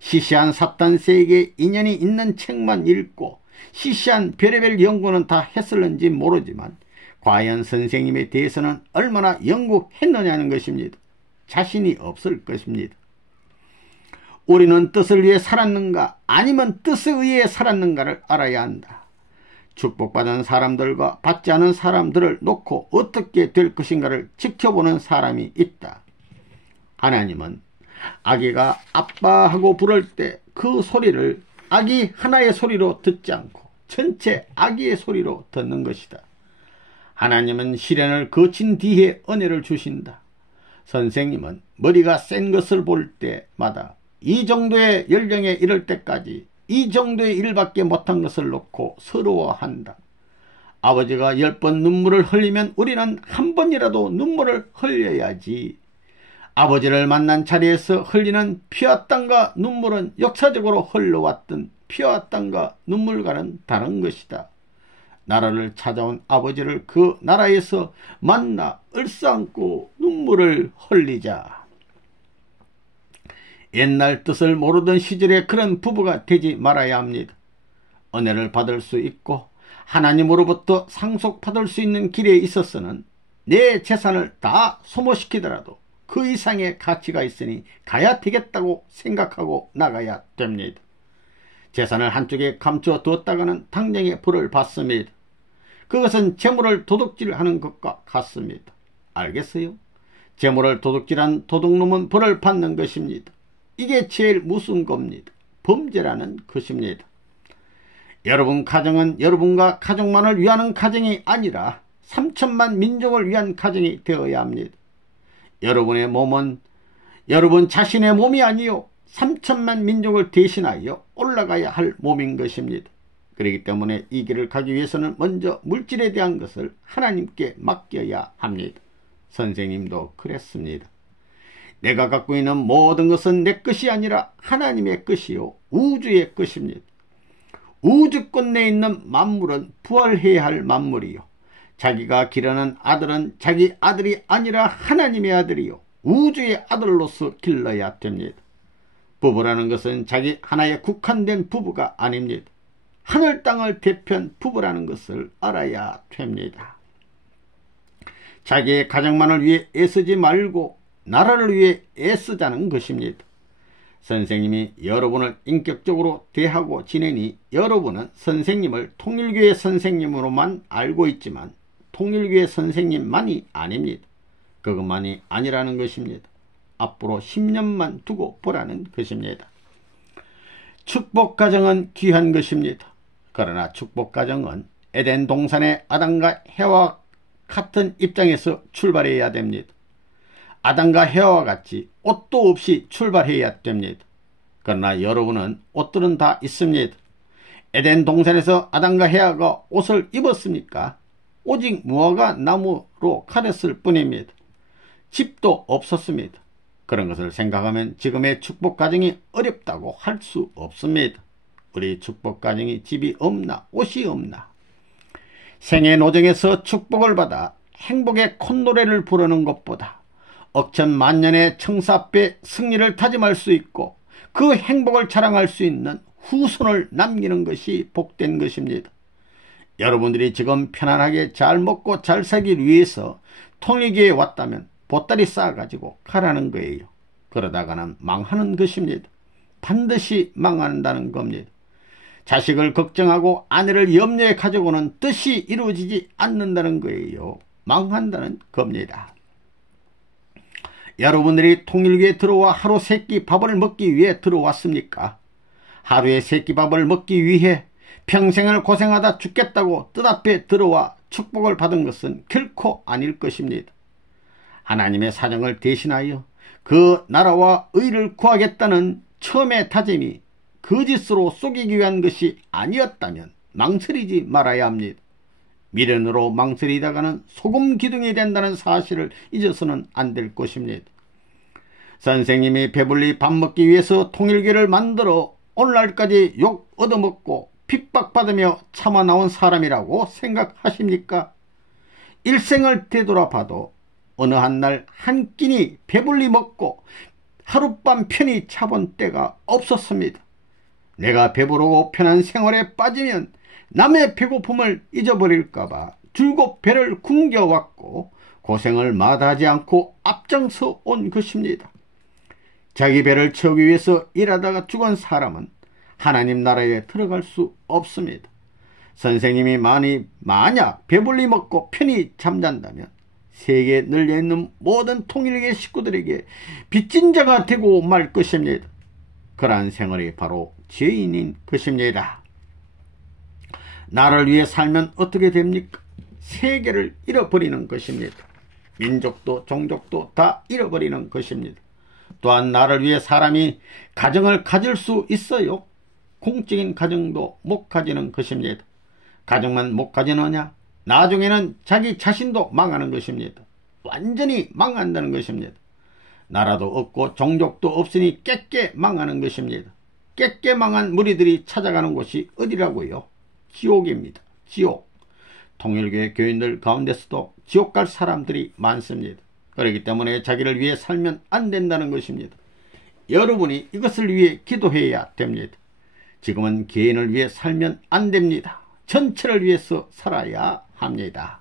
시시한 사탄세계에 인연이 있는 책만 읽고 시시한 별의별 연구는 다 했을는지 모르지만 과연 선생님에 대해서는 얼마나 연구했느냐는 것입니다. 자신이 없을 것입니다. 우리는 뜻을 위해 살았는가 아니면 뜻에 의해 살았는가를 알아야 한다. 축복받은 사람들과 받지 않은 사람들을 놓고 어떻게 될 것인가를 지켜보는 사람이 있다. 하나님은 아기가 아빠 하고 부를 때 그 소리를 아기 하나의 소리로 듣지 않고 전체 아기의 소리로 듣는 것이다. 하나님은 시련을 거친 뒤에 은혜를 주신다. 선생님은 머리가 센 것을 볼 때마다 이 정도의 연령에 이를 때까지 이 정도의 일밖에 못한 것을 놓고 서러워한다. 아버지가 10번 눈물을 흘리면 우리는 한 번이라도 눈물을 흘려야지. 아버지를 만난 자리에서 흘리는 피와 땀과 눈물은 역사적으로 흘러왔던 피와 땀과 눈물과는 다른 것이다. 나라를 찾아온 아버지를 그 나라에서 만나 얼싸안고 눈물을 흘리자. 옛날 뜻을 모르던 시절에 그런 부부가 되지 말아야 합니다. 은혜를 받을 수 있고 하나님으로부터 상속받을 수 있는 길에 있어서는 내 재산을 다 소모시키더라도 그 이상의 가치가 있으니 가야 되겠다고 생각하고 나가야 됩니다. 재산을 한쪽에 감춰두었다가는 당장에 벌을 받습니다. 그것은 재물을 도둑질하는 것과 같습니다. 알겠어요? 재물을 도둑질한 도둑놈은 벌을 받는 것입니다. 이게 제일 무서운 겁니다. 범죄라는 것입니다. 여러분 가정은 여러분과 가족만을 위하는 가정이 아니라 3천만 민족을 위한 가정이 되어야 합니다. 여러분의 몸은 여러분 자신의 몸이 아니요 3천만 민족을 대신하여 올라가야 할 몸인 것입니다. 그렇기 때문에 이 길을 가기 위해서는 먼저 물질에 대한 것을 하나님께 맡겨야 합니다. 선생님도 그랬습니다. 내가 갖고 있는 모든 것은 내 것이 아니라 하나님의 것이요 우주의 것입니다. 우주권 내에 있는 만물은 부활해야 할 만물이요 자기가 기르는 아들은 자기 아들이 아니라 하나님의 아들이요 우주의 아들로서 길러야 됩니다. 부부라는 것은 자기 하나에 국한된 부부가 아닙니다. 하늘 땅을 대표한 부부라는 것을 알아야 됩니다. 자기의 가정만을 위해 애쓰지 말고 나라를 위해 애쓰자는 것입니다. 선생님이 여러분을 인격적으로 대하고 지내니 여러분은 선생님을 통일교회 선생님으로만 알고 있지만 통일교회 선생님만이 아닙니다. 그것만이 아니라는 것입니다. 앞으로 10년만 두고 보라는 것입니다. 축복가정은 귀한 것입니다. 그러나 축복가정은 에덴 동산의 아담과 해와 같은 입장에서 출발해야 됩니다. 아담과 해와와 같이 옷도 없이 출발해야 됩니다. 그러나 여러분은 옷들은 다 있습니다. 에덴 동산에서 아담과 해와가 옷을 입었습니까? 오직 무화과 나무로 가렸을 뿐입니다. 집도 없었습니다. 그런 것을 생각하면 지금의 축복가정이 어렵다고 할 수 없습니다. 우리 축복가정이 집이 없나 옷이 없나 생애 노정에서 축복을 받아 행복의 콧노래를 부르는 것보다 억천만년의 청사 앞에 승리를 다짐할 수 있고 그 행복을 자랑할 수 있는 후손을 남기는 것이 복된 것입니다. 여러분들이 지금 편안하게 잘 먹고 잘 살기 위해서 통일교회에 왔다면 보따리 쌓아가지고 가라는 거예요. 그러다가는 망하는 것입니다. 반드시 망한다는 겁니다. 자식을 걱정하고 아내를 염려에 가지고는 뜻이 이루어지지 않는다는 거예요. 망한다는 겁니다. 여러분들이 통일교회에 들어와 하루 세끼 밥을 먹기 위해 들어왔습니까? 하루에 세끼 밥을 먹기 위해 평생을 고생하다 죽겠다고 뜻 앞에 들어와 축복을 받은 것은 결코 아닐 것입니다. 하나님의 사정을 대신하여 그 나라와 의를 구하겠다는 처음의 다짐이 거짓으로 속이기 위한 것이 아니었다면 망설이지 말아야 합니다. 미련으로 망설이다가는 소금 기둥이 된다는 사실을 잊어서는 안 될 것입니다. 선생님이 배불리 밥 먹기 위해서 통일교를 만들어 오늘날까지 욕 얻어먹고 핍박받으며 참아 나온 사람이라고 생각하십니까? 일생을 되돌아봐도 어느 한 날 한 끼니 배불리 먹고 하룻밤 편히 자본 때가 없었습니다. 내가 배부르고 편한 생활에 빠지면 남의 배고픔을 잊어버릴까봐 줄곧 배를 굶겨왔고 고생을 마다하지 않고 앞장서 온 것입니다. 자기 배를 채우기 위해서 일하다가 죽은 사람은 하나님 나라에 들어갈 수 없습니다. 선생님이 만약 배불리 먹고 편히 잠잔다면 세계에 널려있는 모든 통일교 식구들에게 빚진 자가 되고 말 것입니다. 그러한 생활이 바로 죄인인 것입니다. 나를 위해 살면 어떻게 됩니까? 세계를 잃어버리는 것입니다. 민족도 종족도 다 잃어버리는 것입니다. 또한 나를 위해 사람이 가정을 가질 수 있어요? 공적인 가정도 못 가지는 것입니다. 가정만 못 가지느냐? 나중에는 자기 자신도 망하는 것입니다. 완전히 망한다는 것입니다. 나라도 없고 종족도 없으니 깨깨 망하는 것입니다. 깨깨 망한 무리들이 찾아가는 곳이 어디라고요? 지옥입니다. 지옥. 통일교회 교인들 가운데서도 지옥 갈 사람들이 많습니다. 그렇기 때문에 자기를 위해 살면 안 된다는 것입니다. 여러분이 이것을 위해 기도해야 됩니다. 지금은 개인을 위해 살면 안 됩니다. 전체를 위해서 살아야 합니다.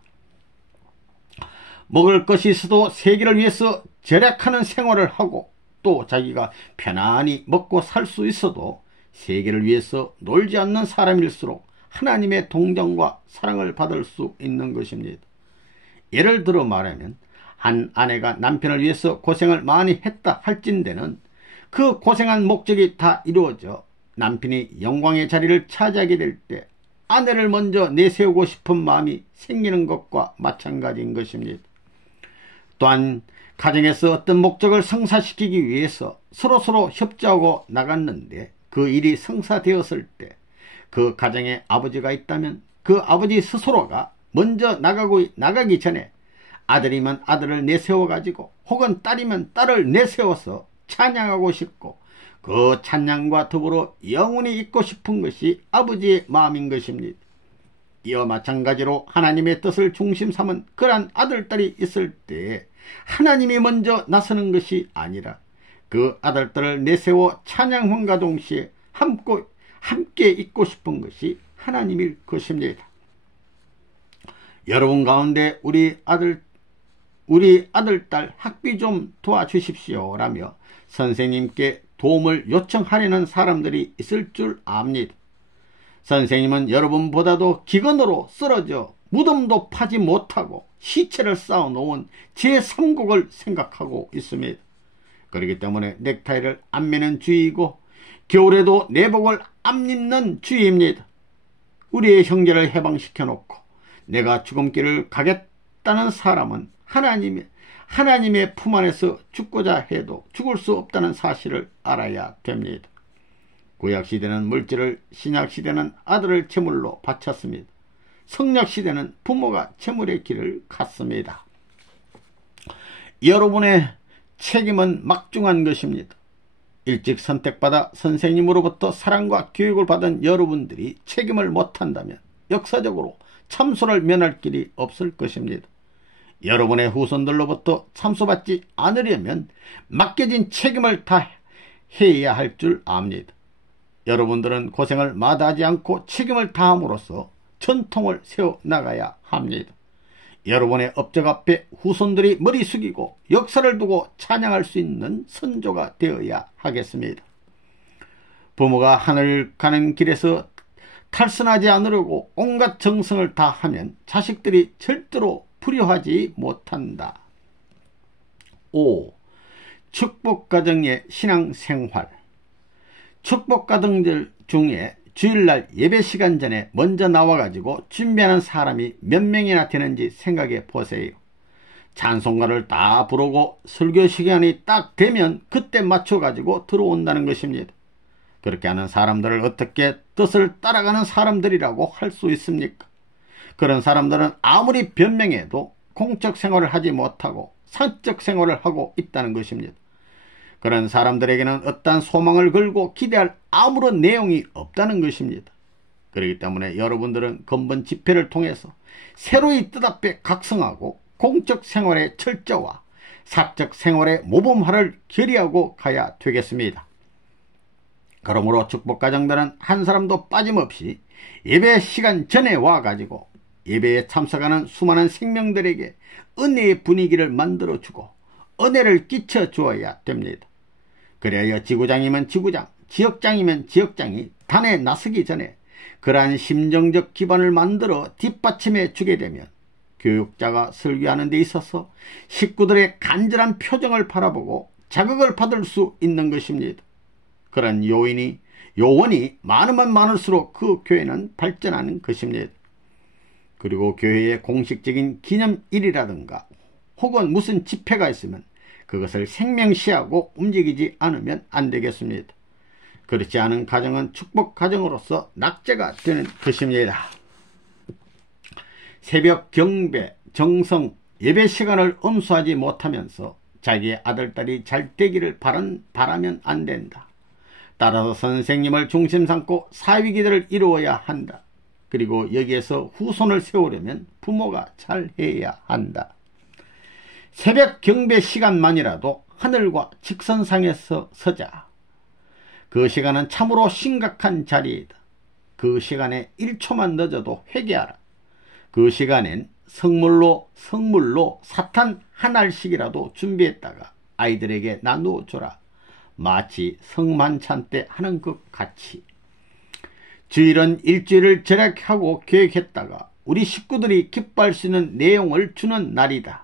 먹을 것이 있어도 세계를 위해서 절약하는 생활을 하고 또 자기가 편안히 먹고 살 수 있어도 세계를 위해서 놀지 않는 사람일수록 하나님의 동정과 사랑을 받을 수 있는 것입니다. 예를 들어 말하면 한 아내가 남편을 위해서 고생을 많이 했다 할진대는 그 고생한 목적이 다 이루어져 남편이 영광의 자리를 차지하게 될 때 아내를 먼저 내세우고 싶은 마음이 생기는 것과 마찬가지인 것입니다. 또한 가정에서 어떤 목적을 성사시키기 위해서 서로서로 협조하고 나갔는데 그 일이 성사되었을 때 그 가정에 아버지가 있다면 그 아버지 스스로가 먼저 나가기 전에 아들이면 아들을 내세워 가지고 혹은 딸이면 딸을 내세워서 찬양하고 싶고 그 찬양과 더불어 영원히 있고 싶은 것이 아버지의 마음인 것입니다. 이와 마찬가지로 하나님의 뜻을 중심 삼은 그러한 아들, 딸이 있을 때 하나님이 먼저 나서는 것이 아니라 그 아들, 딸을 내세워 찬양함과 동시에 함께 있고 싶은 것이 하나님일 것입니다. 여러분 가운데 우리 아들, 딸 학비 좀 도와주십시오 라며 선생님께 도움을 요청하려는 사람들이 있을 줄 압니다. 선생님은 여러분보다도 기근으로 쓰러져 무덤도 파지 못하고 시체를 쌓아놓은 제3국을 생각하고 있습니다. 그렇기 때문에 넥타이를 안 매는 주의이고 겨울에도 내복을 안 입는 주의입니다. 우리의 형제를 해방시켜 놓고 내가 죽음길을 가겠다는 사람은 하나님의 품 안에서 죽고자 해도 죽을 수 없다는 사실을 알아야 됩니다. 구약시대는 물질을, 신약시대는 아들을 제물로 바쳤습니다. 성약시대는 부모가 제물의 길을 갔습니다. 여러분의 책임은 막중한 것입니다. 일찍 선택받아 선생님으로부터 사랑과 교육을 받은 여러분들이 책임을 못한다면 역사적으로 참소를 면할 길이 없을 것입니다. 여러분의 후손들로부터 참소받지 않으려면 맡겨진 책임을 다 해야 할 줄 압니다. 여러분들은 고생을 마다하지 않고 책임을 다함으로써 전통을 세워나가야 합니다. 여러분의 업적 앞에 후손들이 머리 숙이고 역사를 두고 찬양할 수 있는 선조가 되어야 하겠습니다. 부모가 하늘 가는 길에서 탈선하지 않으려고 온갖 정성을 다하면 자식들이 절대로 불효하지 못한다. 5. 축복가정의 신앙생활. 축복가정들 중에 주일날 예배 시간 전에 먼저 나와가지고 준비하는 사람이 몇 명이나 되는지 생각해 보세요. 찬송가를 다 부르고 설교 시간이 딱 되면 그때 맞춰가지고 들어온다는 것입니다. 그렇게 하는 사람들을 어떻게 뜻을 따라가는 사람들이라고 할 수 있습니까? 그런 사람들은 아무리 변명해도 공적 생활을 하지 못하고 사적 생활을 하고 있다는 것입니다. 그런 사람들에게는 어떠한 소망을 걸고 기대할 아무런 내용이 없다는 것입니다. 그렇기 때문에 여러분들은 근본 집회를 통해서 새로이 뜻앞에 각성하고 공적 생활의 철저와 사적 생활의 모범화를 결의하고 가야 되겠습니다. 그러므로 축복가정들은 한 사람도 빠짐없이 예배 시간 전에 와가지고 예배에 참석하는 수많은 생명들에게 은혜의 분위기를 만들어주고 은혜를 끼쳐주어야 됩니다. 그래야 지구장이면 지구장, 지역장이면 지역장이 단에 나서기 전에 그러한 심정적 기반을 만들어 뒷받침해 주게 되면 교육자가 설교하는 데 있어서 식구들의 간절한 표정을 바라보고 자극을 받을 수 있는 것입니다. 그런 요원이 많으면 많을수록 그 교회는 발전하는 것입니다. 그리고 교회의 공식적인 기념일이라든가 혹은 무슨 집회가 있으면 그것을 생명시하고 움직이지 않으면 안 되겠습니다. 그렇지 않은 가정은 축복 가정으로서 낙제가 되는 것입니다. 새벽 경배, 정성, 예배 시간을 엄수하지 못하면서 자기의 아들, 딸이 잘 되기를 바라면 안 된다. 따라서 선생님을 중심 삼고 사위기들을 이루어야 한다. 그리고 여기에서 후손을 세우려면 부모가 잘해야 한다. 새벽 경배 시간만이라도 하늘과 직선상에서 서자. 그 시간은 참으로 심각한 자리이다. 그 시간에 1초만 늦어도 회개하라. 그 시간엔 성물로 사탕 한 알씩이라도 준비했다가 아이들에게 나누어 줘라. 마치 성만찬 때 하는 것 같이. 주일은 일주일을 절약하고 계획했다가 우리 식구들이 기뻐할 수 있는 내용을 주는 날이다.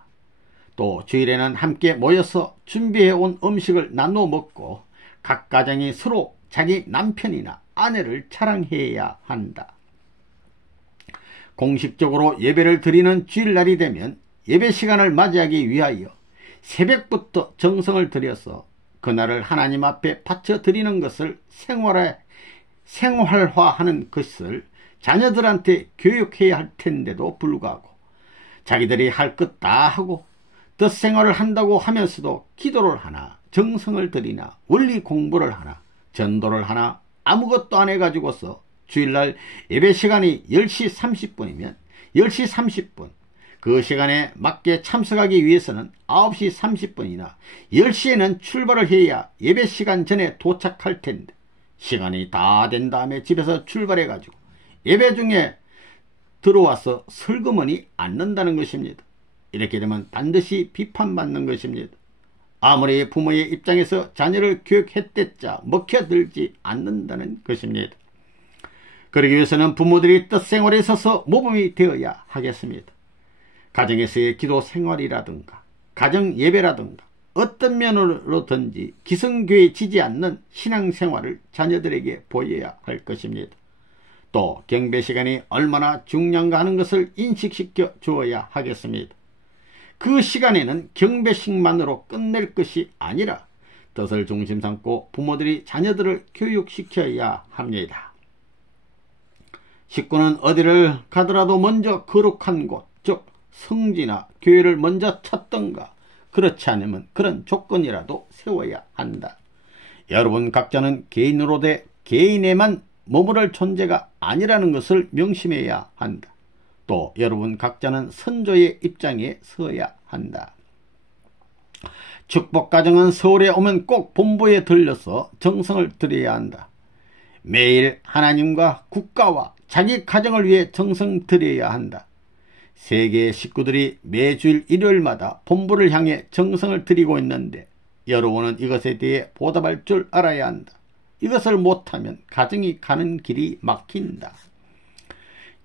또 주일에는 함께 모여서 준비해온 음식을 나누어 먹고 각 가정이 서로 자기 남편이나 아내를 자랑해야 한다. 공식적으로 예배를 드리는 주일날이 되면 예배 시간을 맞이하기 위하여 새벽부터 정성을 들여서 그날을 하나님 앞에 바쳐 드리는 것을 생활화하는 것을 자녀들한테 교육해야 할 텐데도 불구하고 자기들이 할 것 다 하고 뜻생활을 한다고 하면서도 기도를 하나 정성을 들이나 원리 공부를 하나 전도를 하나 아무것도 안 해가지고서 주일날 예배 시간이 10시 30분이면 10시 30분 그 시간에 맞게 참석하기 위해서는 9시 30분이나 10시에는 출발을 해야 예배 시간 전에 도착할 텐데 시간이 다 된 다음에 집에서 출발해가지고 예배 중에 들어와서 설거머니 앉는다는 것입니다. 이렇게 되면 반드시 비판받는 것입니다. 아무리 부모의 입장에서 자녀를 교육했댔자 먹혀들지 않는다는 것입니다. 그러기 위해서는 부모들이 뜻생활에 있어서 모범이 되어야 하겠습니다. 가정에서의 기도 생활이라든가 가정 예배라든가 어떤 면으로든지 기성교에 않는 신앙생활을 자녀들에게 보여야 할 것입니다. 또 경배시간이 얼마나 중요한가 하는 것을 인식시켜 주어야 하겠습니다. 그 시간에는 경배식만으로 끝낼 것이 아니라 뜻을 중심 삼고 부모들이 자녀들을 교육시켜야 합니다. 식구는 어디를 가더라도 먼저 거룩한 곳, 즉 성지나 교회를 먼저 찾던가 그렇지 않으면 그런 조건이라도 세워야 한다. 여러분 각자는 개인으로 돼 개인에만 머무를 존재가 아니라는 것을 명심해야 한다. 또 여러분 각자는 선조의 입장에 서야 한다. 축복가정은 서울에 오면 꼭 본부에 들려서 정성을 들여야 한다. 매일 하나님과 국가와 자기 가정을 위해 정성 들여야 한다. 세계의 식구들이 매주일 일요일마다 본부를 향해 정성을 들이고 있는데 여러분은 이것에 대해 보답할 줄 알아야 한다. 이것을 못하면 가정이 가는 길이 막힌다.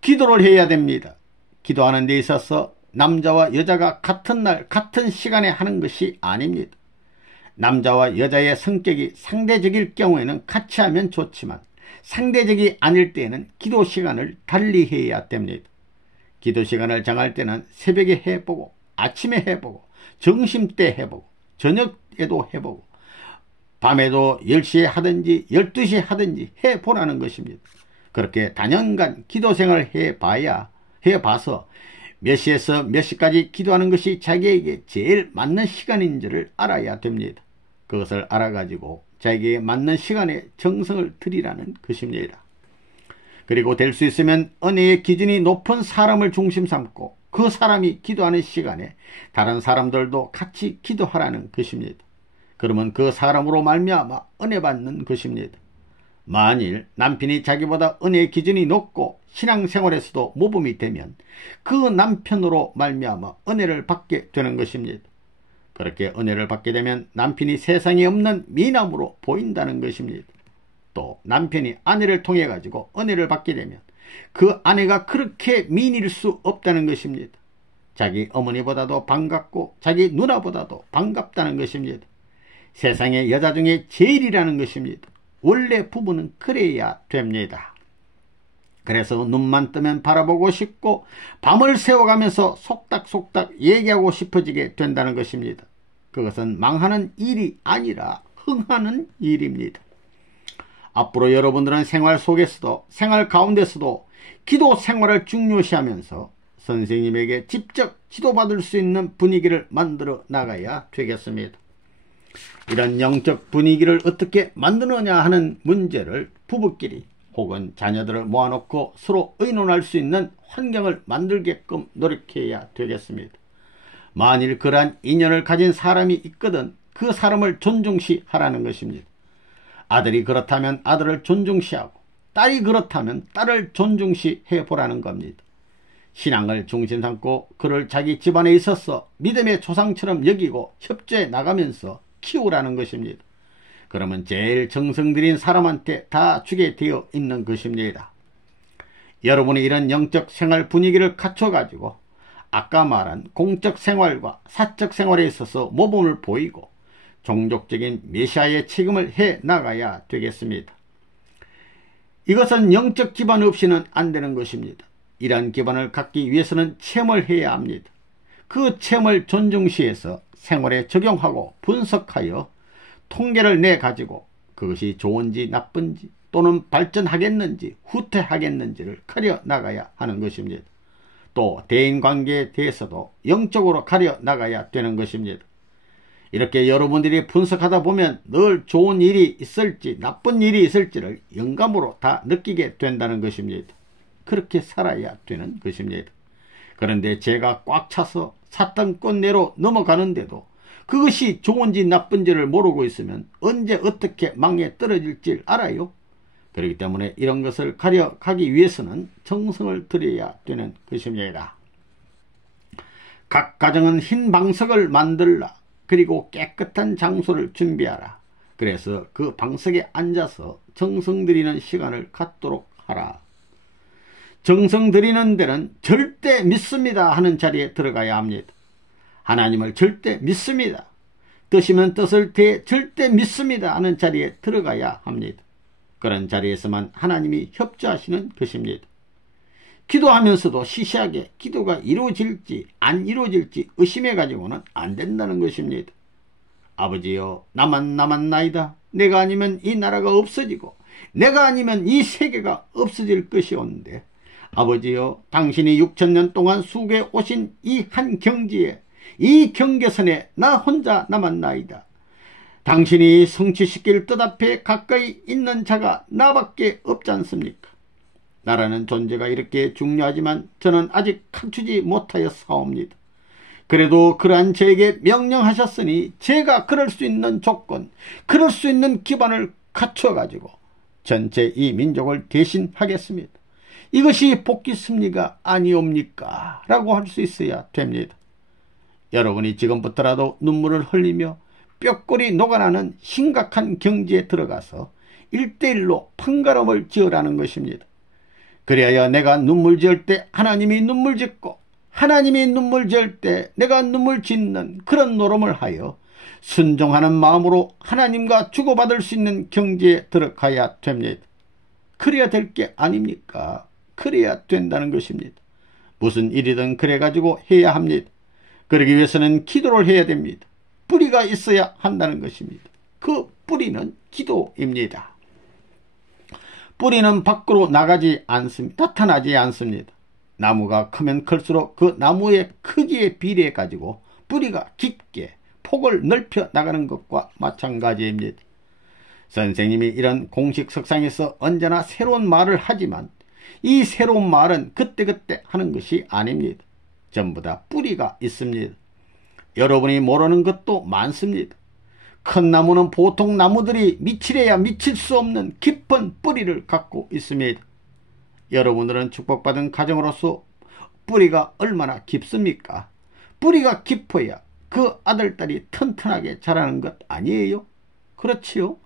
기도를 해야 됩니다. 기도하는 데 있어서 남자와 여자가 같은 날 같은 시간에 하는 것이 아닙니다. 남자와 여자의 성격이 상대적일 경우에는 같이 하면 좋지만 상대적이 아닐 때에는 기도 시간을 달리해야 됩니다. 기도 시간을 정할 때는 새벽에 해보고 아침에 해보고 점심때 해보고 저녁에도 해보고 밤에도 10시에 하든지 12시에 하든지 해보라는 것입니다. 그렇게 단연간 기도 생활을 해봐서 몇 시에서 몇 시까지 기도하는 것이 자기에게 제일 맞는 시간인지를 알아야 됩니다. 그것을 알아가지고 자기에게 맞는 시간에 정성을 들이라는 것입니다. 그리고 될 수 있으면 은혜의 기준이 높은 사람을 중심 삼고 그 사람이 기도하는 시간에 다른 사람들도 같이 기도하라는 것입니다. 그러면 그 사람으로 말미암아 은혜 받는 것입니다. 만일 남편이 자기보다 은혜의 기준이 높고 신앙생활에서도 모범이 되면 그 남편으로 말미암아 은혜를 받게 되는 것입니다. 그렇게 은혜를 받게 되면 남편이 세상에 없는 미남으로 보인다는 것입니다. 또 남편이 아내를 통해 가지고 은혜를 받게 되면 그 아내가 그렇게 미인일 수 없다는 것입니다. 자기 어머니보다도 반갑고 자기 누나보다도 반갑다는 것입니다. 세상의 여자 중에 제일이라는 것입니다. 원래 부부는 그래야 됩니다. 그래서 눈만 뜨면 바라보고 싶고 밤을 새워가면서 속닥속닥 얘기하고 싶어지게 된다는 것입니다. 그것은 망하는 일이 아니라 흥하는 일입니다. 앞으로 여러분들은 생활 속에서도 생활 가운데서도 기도 생활을 중요시하면서 선생님에게 직접 지도받을 수 있는 분위기를 만들어 나가야 되겠습니다. 이런 영적 분위기를 어떻게 만드느냐 하는 문제를 부부끼리 혹은 자녀들을 모아놓고 서로 의논할 수 있는 환경을 만들게끔 노력해야 되겠습니다. 만일 그러한 인연을 가진 사람이 있거든 그 사람을 존중시하라는 것입니다. 아들이 그렇다면 아들을 존중시하고 딸이 그렇다면 딸을 존중시해보라는 겁니다. 신앙을 중심 삼고 그를 자기 집안에 있어서 믿음의 조상처럼 여기고 협조해 나가면서 키우라는 것입니다. 그러면 제일 정성 들인 사람한테 다 주게 되어 있는 것입니다. 여러분이 이런 영적 생활 분위기를 갖춰가지고 아까 말한 공적 생활과 사적 생활에 있어서 모범을 보이고 종족적인 메시아의 책임을 해 나가야 되겠습니다. 이것은 영적 기반 없이는 안 되는 것입니다. 이러한 기반을 갖기 위해서는 체험을 해야 합니다. 그 체험을 존중시해서 생활에 적용하고 분석하여 통계를 내가지고 그것이 좋은지 나쁜지 또는 발전하겠는지 후퇴하겠는지를 가려 나가야 하는 것입니다. 또 대인관계에 대해서도 영적으로 가려 나가야 되는 것입니다. 이렇게 여러분들이 분석하다 보면 늘 좋은 일이 있을지 나쁜 일이 있을지를 영감으로 다 느끼게 된다는 것입니다. 그렇게 살아야 되는 것입니다. 그런데 제가 꽉 차서 사탄권내로 넘어가는데도 그것이 좋은지 나쁜지를 모르고 있으면 언제 어떻게 망에 떨어질지 알아요. 그렇기 때문에 이런 것을 가려가기 위해서는 정성을 들여야 되는 것입니다. 각 가정은 흰 방석을 만들라. 그리고 깨끗한 장소를 준비하라. 그래서 그 방석에 앉아서 정성 들이는 시간을 갖도록 하라. 정성 들이는 데는 절대 믿습니다 하는 자리에 들어가야 합니다. 하나님을 절대 믿습니다. 뜻이면 뜻을 대해 절대 믿습니다 하는 자리에 들어가야 합니다. 그런 자리에서만 하나님이 협조하시는 것입니다. 기도하면서도 시시하게 기도가 이루어질지 안 이루어질지 의심해 가지고는 안 된다는 것입니다. 아버지여 나만 나이다. 내가 아니면 이 나라가 없어지고 내가 아니면 이 세계가 없어질 것이온데 아버지여 당신이 6,000년 동안 수고해 오신 이 한 경지에 이 경계선에 나 혼자 남았나이다. 당신이 성취시킬 뜻 앞에 가까이 있는 자가 나밖에 없지 않습니까? 나라는 존재가 이렇게 중요하지만 저는 아직 갖추지 못하여 사옵니다. 그래도 그러한 저에게 명령하셨으니 제가 그럴 수 있는 조건, 그럴 수 있는 기반을 갖춰가지고 전체 이 민족을 대신하겠습니다. 이것이 복귀 승리가 아니옵니까? 라고 할 수 있어야 됩니다. 여러분이 지금부터라도 눈물을 흘리며 뼈골이 녹아나는 심각한 경지에 들어가서 1:1로 판가름을 지으라는 것입니다. 그래야 내가 눈물 지을 때 하나님이 눈물 짓고 하나님이 눈물 지을 때 내가 눈물 짓는 그런 노름을 하여 순종하는 마음으로 하나님과 주고받을 수 있는 경지에 들어가야 됩니다. 그래야 될 게 아닙니까? 그래야 된다는 것입니다. 무슨 일이든 그래가지고 해야 합니다. 그러기 위해서는 기도를 해야 됩니다. 뿌리가 있어야 한다는 것입니다. 그 뿌리는 기도입니다. 뿌리는 밖으로 나타나지 않습니다. 나무가 크면 클수록 그 나무의 크기에 비례해 가지고 뿌리가 깊게 폭을 넓혀 나가는 것과 마찬가지입니다. 선생님이 이런 공식 석상에서 언제나 새로운 말을 하지만 이 새로운 말은 그때그때 하는 것이 아닙니다. 전부 다 뿌리가 있습니다. 여러분이 모르는 것도 많습니다. 큰 나무는 보통 나무들이 미치려야 미칠 수 없는 깊은 뿌리를 갖고 있습니다. 여러분들은 축복받은 가정으로서 뿌리가 얼마나 깊습니까? 뿌리가 깊어야 그 아들딸이 튼튼하게 자라는 것 아니에요? 그렇지요?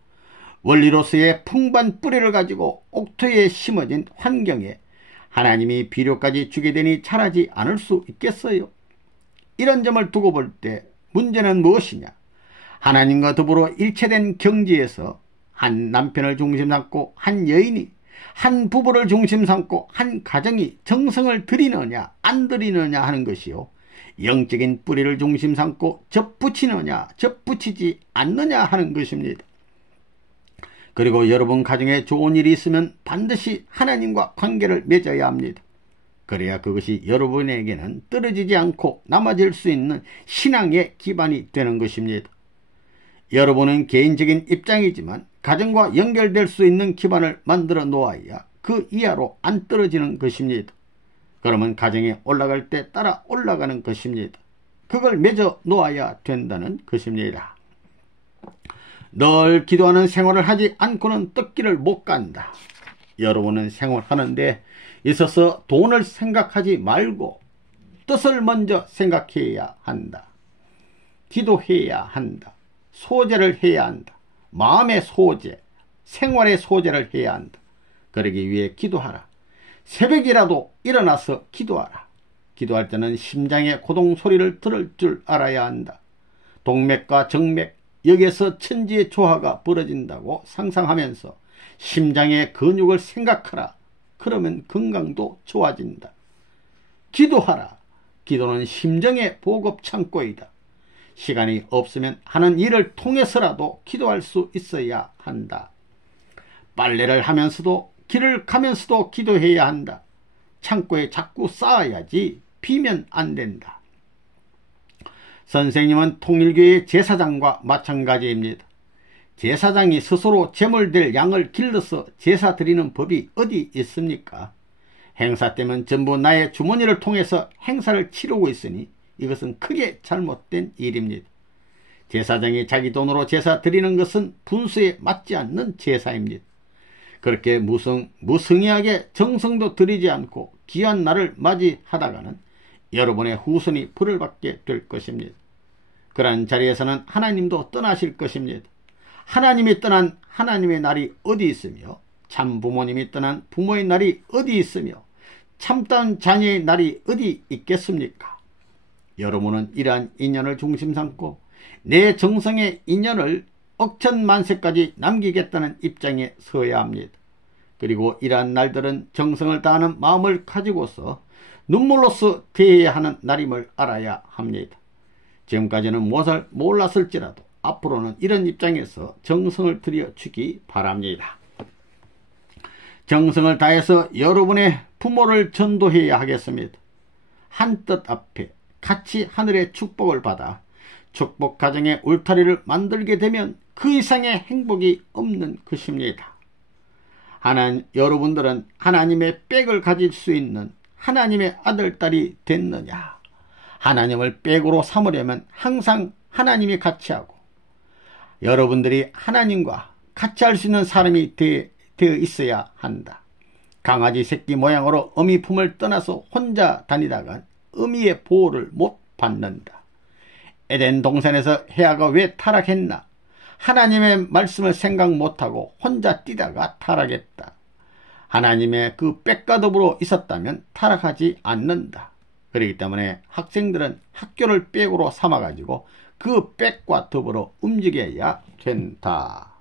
원리로서의 풍부한 뿌리를 가지고 옥토에 심어진 환경에 하나님이 비료까지 주게 되니 자라지 않을 수 있겠어요? 이런 점을 두고 볼 때 문제는 무엇이냐? 하나님과 더불어 일체된 경지에서 한 남편을 중심 삼고 한 여인이 한 부부를 중심 삼고 한 가정이 정성을 들이느냐 안 들이느냐 하는 것이요, 영적인 뿌리를 중심 삼고 접붙이느냐 접붙이지 않느냐 하는 것입니다. 그리고 여러분 가정에 좋은 일이 있으면 반드시 하나님과 관계를 맺어야 합니다. 그래야 그것이 여러분에게는 떨어지지 않고 남아질 수 있는 신앙의 기반이 되는 것입니다. 여러분은 개인적인 입장이지만 가정과 연결될 수 있는 기반을 만들어 놓아야 그 이하로 안 떨어지는 것입니다. 그러면 가정에 올라갈 때 따라 올라가는 것입니다. 그걸 맺어 놓아야 된다는 것입니다. 늘 기도하는 생활을 하지 않고는 떡길을 못 간다. 여러분은 생활하는 데 있어서 돈을 생각하지 말고 뜻을 먼저 생각해야 한다. 기도해야 한다. 소재를 해야 한다. 마음의 소재, 생활의 소재를 해야 한다. 그러기 위해 기도하라. 새벽이라도 일어나서 기도하라. 기도할 때는 심장의 고동 소리를 들을 줄 알아야 한다. 동맥과 정맥, 여기에서 천지의 조화가 벌어진다고 상상하면서 심장의 근육을 생각하라. 그러면 건강도 좋아진다. 기도하라. 기도는 심정의 보급 창고이다. 시간이 없으면 하는 일을 통해서라도 기도할 수 있어야 한다. 빨래를 하면서도 길을 가면서도 기도해야 한다. 창고에 자꾸 쌓아야지 비면 안 된다. 선생님은 통일교의 제사장과 마찬가지입니다. 제사장이 스스로 제물될 양을 길러서 제사 드리는 법이 어디 있습니까? 행사 때면 전부 나의 주머니를 통해서 행사를 치르고 있으니 이것은 크게 잘못된 일입니다. 제사장이 자기 돈으로 제사 드리는 것은 분수에 맞지 않는 제사입니다. 그렇게 무성의하게 정성도 들이지 않고 귀한 날을 맞이하다가는 여러분의 후손이 벌을 받게 될 것입니다. 그러한 자리에서는 하나님도 떠나실 것입니다. 하나님이 떠난 하나님의 날이 어디 있으며 참 부모님이 떠난 부모의 날이 어디 있으며 참다운 자녀의 날이 어디 있겠습니까? 여러분은 이러한 인연을 중심 삼고 내 정성의 인연을 억천만세까지 남기겠다는 입장에 서야 합니다. 그리고 이러한 날들은 정성을 다하는 마음을 가지고서 눈물로써 대해야 하는 날임을 알아야 합니다. 지금까지는 무엇을 몰랐을지라도 앞으로는 이런 입장에서 정성을 들여주기 바랍니다. 정성을 다해서 여러분의 부모를 전도해야 하겠습니다. 한 뜻 앞에 같이 하늘의 축복을 받아 축복 가정의 울타리를 만들게 되면 그 이상의 행복이 없는 것입니다. 여러분들은 하나님의 백을 가질 수 있는 하나님의 아들, 딸이 됐느냐? 하나님을 백으로 삼으려면 항상 하나님이 같이 하고 여러분들이 하나님과 같이 할 수 있는 사람이 되어 있어야 한다. 강아지 새끼 모양으로 어미 품을 떠나서 혼자 다니다가 어미의 보호를 못 받는다. 에덴 동산에서 헤아가 왜 타락했나? 하나님의 말씀을 생각 못하고 혼자 뛰다가 타락했다. 하나님의 그 백과 더불어 있었다면 타락하지 않는다. 그렇기 때문에 학생들은 학교를 백으로 삼아가지고 그 백과 더불어 움직여야 된다.